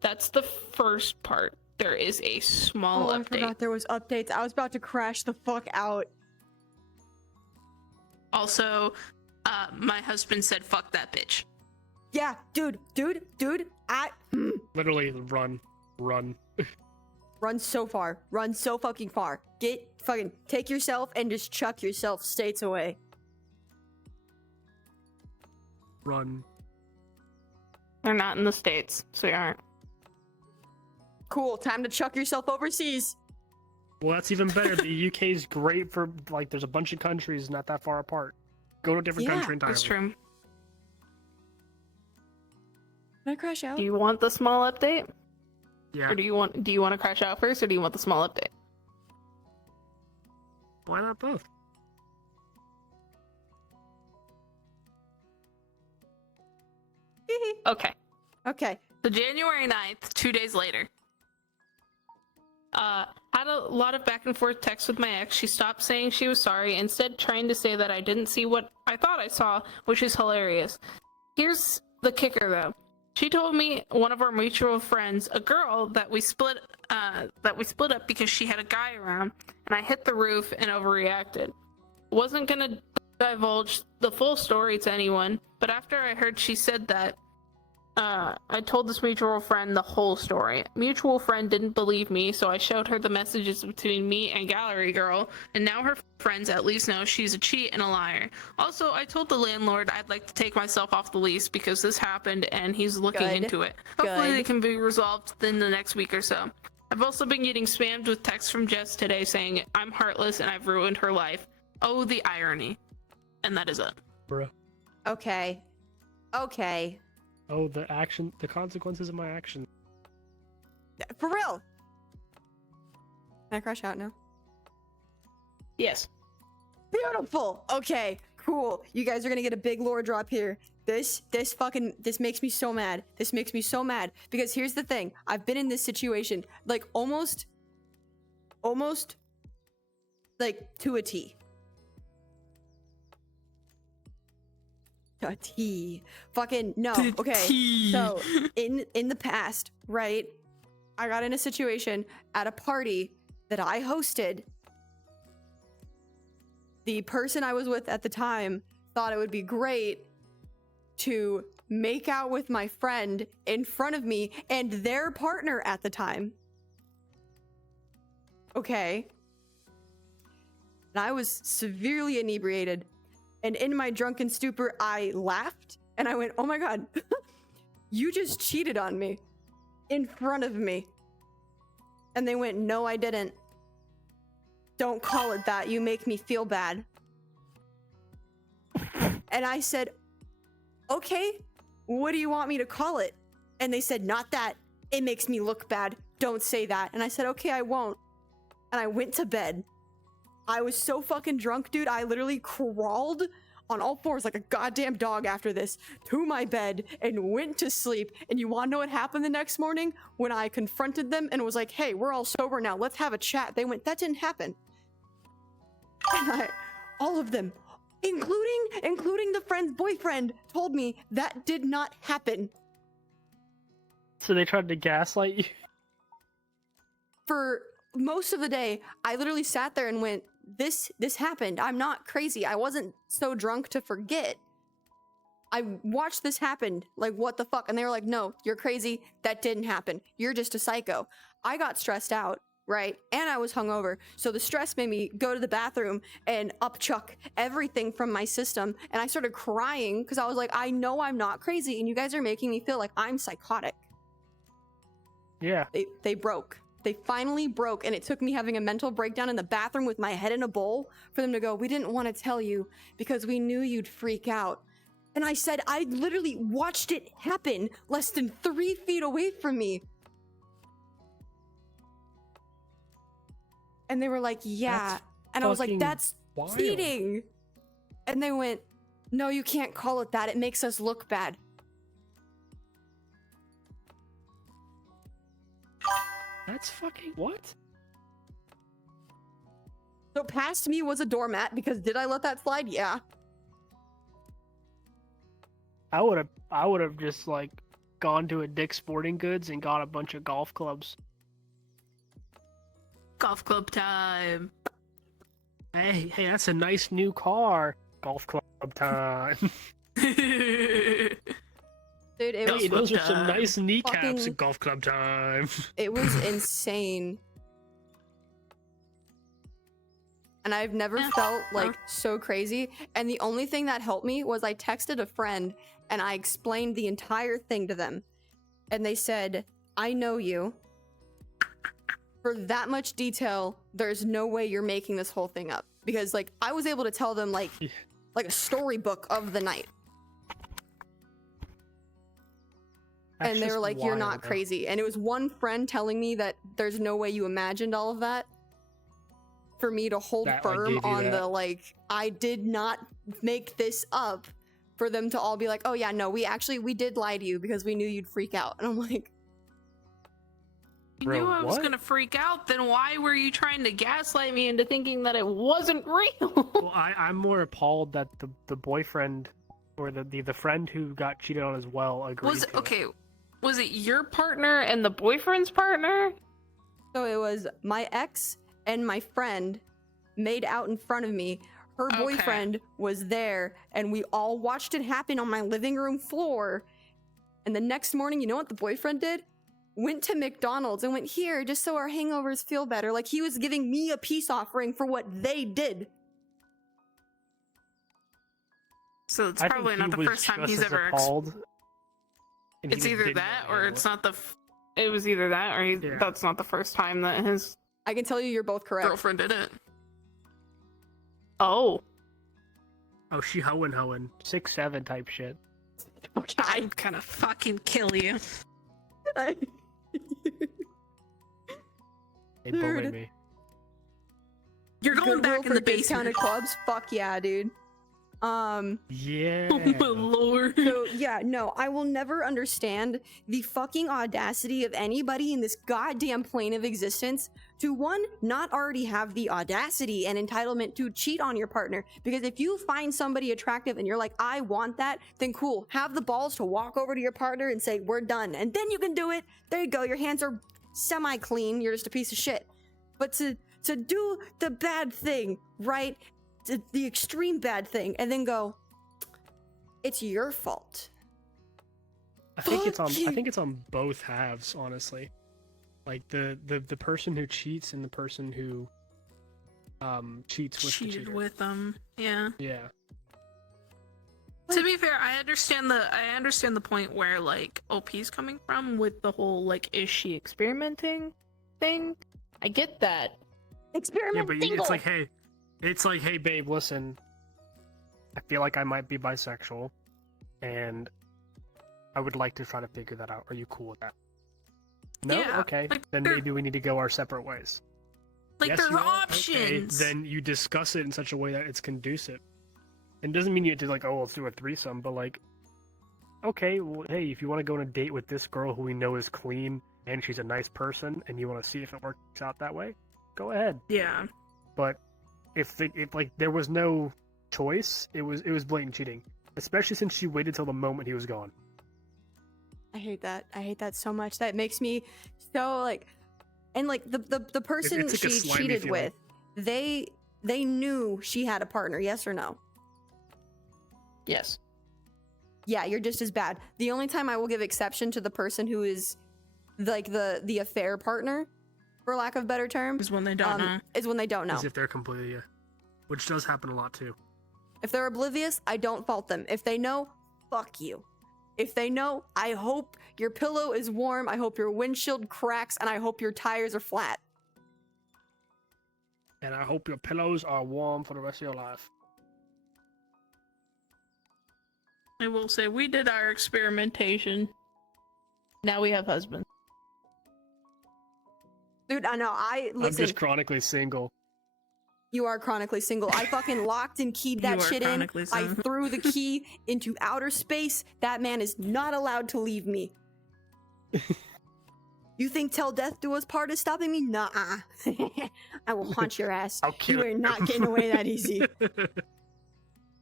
That's the first part. There is a small update. I forgot there was updates. I was about to crash the fuck out. Also, my husband said, "Fuck that bitch." Yeah, dude, Literally, run. Run so far. Run so fucking far. Take yourself and just chuck yourself states away. Run. They're not in the States, so you aren't. Cool, time to chuck yourself overseas. Well, that's even better. The UK's great for, like, there's a bunch of countries not that far apart. Go to a different country entirely. That's true. Can I crash out? Do you want the small update? Yeah. Or do you want to crash out first, or do you want the small update? Why not both? Okay. Okay. So January 9th, 2 days later. Had a lot of back and forth texts with my ex. She stopped saying she was sorry, instead trying to say that I didn't see what I thought I saw, which is hilarious. Here's the kicker though. She told me one of our mutual friends, a girl, that we split up because she had a guy around, and I hit the roof and overreacted. Wasn't gonna divulge the full story to anyone, but after I heard she said that, I told this mutual friend the whole story. Mutual friend didn't believe me, so I showed her the messages between me and Gallery Girl, and now her friends at least know she's a cheat and a liar. Also, I told the landlord I'd like to take myself off the lease because this happened and he's looking Good. into it. Hopefully Good. they can be resolved in the next week or so. I've also been getting spammed with texts from Jess today saying I'm heartless and I've ruined her life. Oh, the irony. And that is it. Bruh. Okay. Okay. Oh, the consequences of my action. For real. Can I crash out now? Yes. Beautiful. Okay, cool. You guys are gonna get a big lore drop here. This makes me so mad. This makes me so mad because here's the thing. I've been in this situation like almost like to a T. A T. Fucking no. Okay. So in the past, right? I got in a situation at a party that I hosted. The person I was with at the time thought it would be great to make out with my friend in front of me and their partner at the time. Okay. And I was severely inebriated. And in my drunken stupor, I laughed and I went, oh my God, you just cheated on me in front of me. And they went, no, I didn't. Don't call it that. You make me feel bad. And I said, okay, what do you want me to call it? And they said, not that. It makes me look bad. Don't say that. And I said, okay, I won't. And I went to bed. I was so fucking drunk, dude. I literally crawled on all fours like a goddamn dog after this to my bed and went to sleep. And you want to know what happened the next morning? When I confronted them and was like, hey, we're all sober now. Let's have a chat. They went, that didn't happen. And all of them, including the friend's boyfriend, told me that did not happen. So they tried to gaslight you? For most of the day, I literally sat there and went, this happened. I'm not crazy. I wasn't so drunk to forget. I watched this happen. Like, what the fuck? And they were like, no, you're crazy. That didn't happen. You're just a psycho. I got stressed out, right? And I was hungover. So the stress made me go to the bathroom and upchuck everything from my system. And I started crying because I was like, I know I'm not crazy. And you guys are making me feel like I'm psychotic. Yeah. They broke. They finally broke, and it took me having a mental breakdown in the bathroom with my head in a bowl for them to go, we didn't want to tell you because we knew you'd freak out. And I said, I literally watched it happen less than 3 feet away from me. And they were like, yeah. And I was like, that's wild. cheating. And they went, no, you can't call it that. It makes us look bad. That's fucking what? So past me was a doormat because did I let that slide? Yeah. I would have just like gone to a Dick's Sporting Goods and got a bunch of golf clubs. Golf club time. Hey, that's a nice new car. Golf club time. Dude, it was Hey, those are some nice kneecaps. Fucking- Golf club time. It was insane. And I've never felt like so crazy. And the only thing that helped me was I texted a friend and I explained the entire thing to them. And they said, I know you. For that much detail, there's no way you're making this whole thing up. Because like I was able to tell them like a storybook of the night. That's And they were just like, you're not wild. crazy. And it was one friend telling me that there's no way you imagined all of that. For me to hold That, like, firm gave you on that. the, like, I did not make this up. for them to all be like, oh yeah, no, we did lie to you because we knew you'd freak out. And I'm like, You Bro, knew I was what? gonna freak out, then why were you trying to gaslight me into thinking that it wasn't real? Well, I'm more appalled that the boyfriend or the friend who got cheated on as well agreed Was to it. okay, was it your partner and the boyfriend's partner? so it was my ex and my friend made out in front of me. Her Okay. boyfriend was there, and we all watched it happen on my living room floor. And the next morning, you know what the boyfriend did? Went to McDonald's and went, here, just so our hangovers feel better. Like he was giving me a peace offering for what they did. So it's I think probably he not the was first time just he's as ever. appalled, and he It's just either didn't know that how to or handle it's it. not It was either that or Yeah. that's not the first time that his I can tell you you're both correct. girlfriend did it. Oh. Oh, she hoeing 6'7" type shit. I'm gonna fucking kill you. They bullied Dude. me. You're going Goodwill back in the for discounted basement. clubs? Fuck yeah, dude. Yeah. Oh my lord. So yeah, no, I will never understand the fucking audacity of anybody in this goddamn plane of existence to, one, not already have the audacity and entitlement to cheat on your partner. Because if you find somebody attractive and you're like, I want that, then cool, have the balls to walk over to your partner and say, we're done. And then you can do it. There you go. Your hands are semi-clean. You're just a piece of shit. But to do the bad thing, right? The extreme bad thing, and then go, it's your fault. I think it's on. Fuck you. I think it's on both halves, honestly. Like the person who cheats and the person who cheats with the Cheated cheater. with them. Yeah. Yeah. To be fair, I understand the point where like OP's coming from with the whole like is she experimenting thing. I get that. Yeah, Experiment. but it's like, hey, babe, listen. I feel like I might be bisexual, and I would like to try to figure that out. Are you cool with that? No, Yeah, okay. like, Then there- maybe we need to go our separate ways. Like Yes, there's you are? Okay, options. then you discuss it in such a way that it's conducive. It doesn't mean you have to like, oh, let's do a threesome, but like, okay, well, hey, if you want to go on a date with this girl who we know is clean and she's a nice person, and you want to see if it works out that way, go ahead. Yeah. But if like there was no choice, it was blatant cheating, especially since she waited till the moment he was gone. I hate that. I hate that so much. That makes me so like, and like the person it's like a she slimy cheated feeling. with, they knew she had a partner. Yes or no? Yes. Yeah, you're just as bad. The only time I will give exception to the person who is like the affair partner, for lack of a better term, Is when they don't know. is when they don't know. As if they're completely, which does happen a lot too. If they're oblivious, I don't fault them. If they know, fuck you. If they know, I hope your pillow is warm, I hope your windshield cracks, and I hope your tires are flat. And I hope your pillows are warm for the rest of your life. I will say we did our experimentation. Now we have husbands. Dude, I know, I'm listen, just chronically single. you are chronically single. I fucking locked and keyed that You are shit in. chronically I single. threw the key into outer space. That man is not allowed to leave me. You think till death do us part is stopping me? Nuh-uh. I will haunt your ass. I'll kill You are not getting away that easy.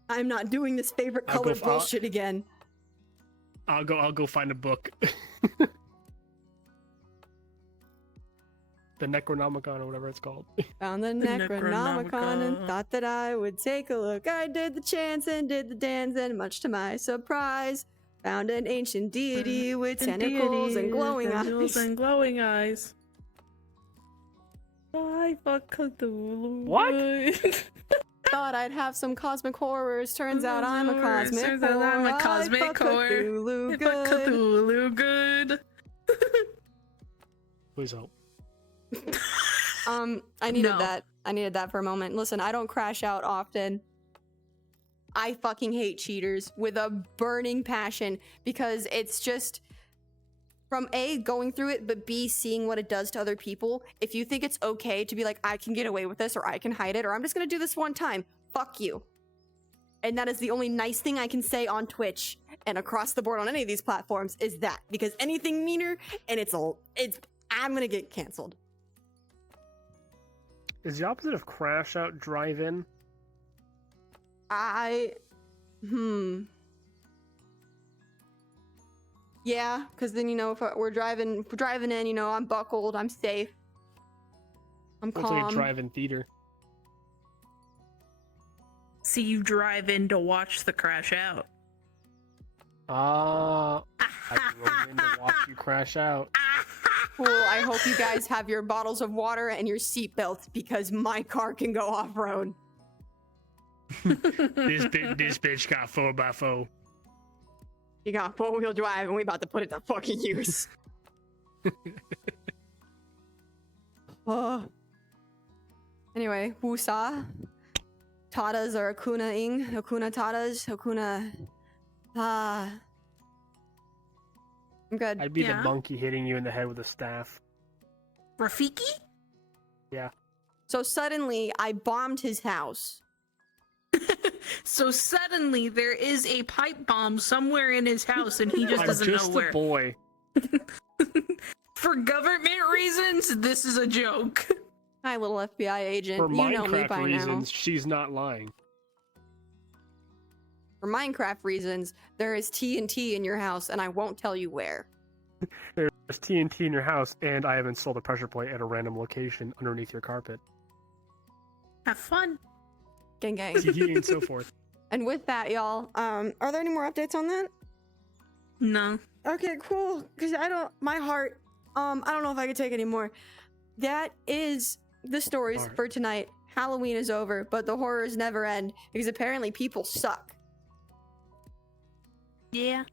I'm not doing this favorite I'll color go for- bullshit again. I'll go find a book. The Necronomicon or whatever it's called. Found the The Necronomicon and Necronomicon. thought that I would take a look. I did the chants and did the dance, and much to my surprise, found an ancient deity with tentacles and glowing eyes. And glowing eyes. I fuck Cthulhu. What? Thought I'd have some cosmic horrors. Turns out I'm a cosmic Turns out I'm a horror. cosmic I fuck horror. Cthulhu I fuck good. Cthulhu good. Please help. I needed No. that. I needed that for a moment. Listen, I don't crash out often. I fucking hate cheaters with a burning passion because it's just from A, going through it, but B, seeing what it does to other people. If you think it's okay to be like, I can get away with this or I can hide it or I'm just gonna do this one time, fuck you. And that is the only nice thing I can say on Twitch and across the board on any of these platforms is that. Because anything meaner, and I'm gonna get canceled. Is the opposite of crash out drive in? Yeah, because then, if we're driving in, I'm buckled, I'm safe. I'm It's calm. like a drive-in theater. See, you drive in to watch the crash out. I drove in to watch you crash out. Cool, I hope you guys have your bottles of water and your seatbelts because my car can go off-road. This bitch got 4x4. You got four-wheel drive and we about to put it to fucking use. Anyway, Wusa. Tatas or Hakuna Tatas, Hakuna. I'm good. I'd be Yeah. the monkey hitting you in the head with a staff. Rafiki? Yeah. So suddenly, I bombed his house. So suddenly there is a pipe bomb somewhere in his house and he just I'm doesn't just know where. a boy. For government reasons, this is a joke. Hi, little FBI agent. For You know me Minecraft by reasons, she's not lying. now. For Minecraft reasons, there is TNT in your house, and I won't tell you where. There's TNT in your house, and I have installed a pressure plate at a random location underneath your carpet. Have fun. Gang gang. TNT and so forth. And with that, y'all, are there any more updates on that? No. Okay, cool. Because my heart, I don't know if I could take any more. That is the stories Alright. for tonight. Halloween is over, but the horrors never end because apparently people suck. Yeah.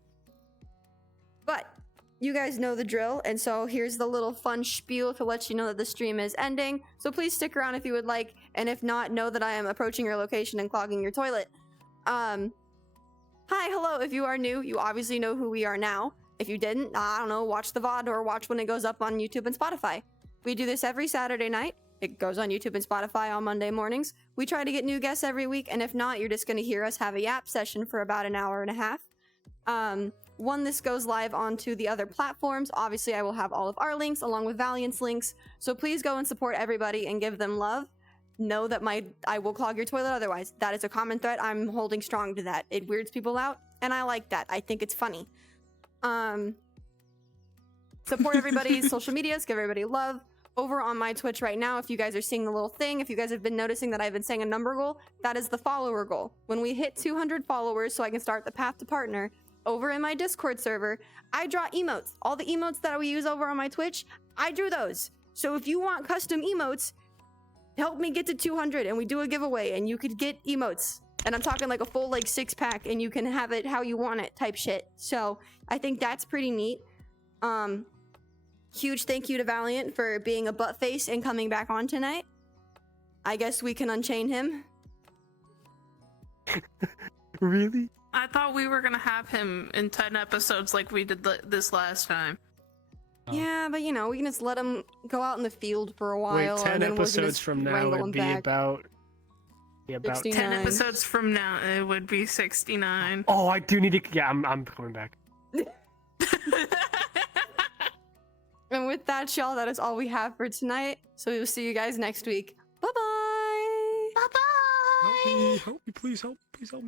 But you guys know the drill, and so here's the little fun spiel to let you know that the stream is ending. So please stick around if you would like, and if not, know that I am approaching your location and clogging your toilet. Hi, hello. If you are new, you obviously know who we are now. If you didn't, I don't know, watch the VOD or watch when it goes up on YouTube and Spotify. We do this every Saturday night. It goes on YouTube and Spotify on Monday mornings. We try to get new guests every week, and if not, you're just going to hear us have a yap session for about an hour and a half. When this goes live onto the other platforms, obviously I will have all of our links along with Valiant's links, so please go and support everybody and give them love. Know that I will clog your toilet otherwise. That is a common threat. I'm holding strong to that. It weirds people out, and I like that. I think it's funny. Support everybody's social medias, give everybody love. Over on my Twitch right now, if you guys are seeing the little thing, if you guys have been noticing that I've been saying a number goal, that is the follower goal. When we hit 200 followers so I can start the path to partner, over in my Discord server, I draw emotes. All the emotes that we use over on my Twitch, I drew those. So if you want custom emotes, help me get to 200 and we do a giveaway and you could get emotes. And I'm talking like a full 6-pack and you can have it how you want it type shit. So I think that's pretty neat. Huge thank you to Valiant for being a butt face and coming back on tonight. I guess we can unchain him. Really? I thought we were gonna have him in 10 episodes like we did this last time. Oh. Yeah, but we can just let him go out in the field for a while. Wait, 10 and then we'll episodes just from now wrangle would him be back. about 69. 10 episodes from now, it would be 69. Oh, I do need to. Yeah, I'm coming back. And with that, y'all, that is all we have for tonight. So we will see you guys next week. Bye-bye! Bye-bye! Help me, please help me. Help.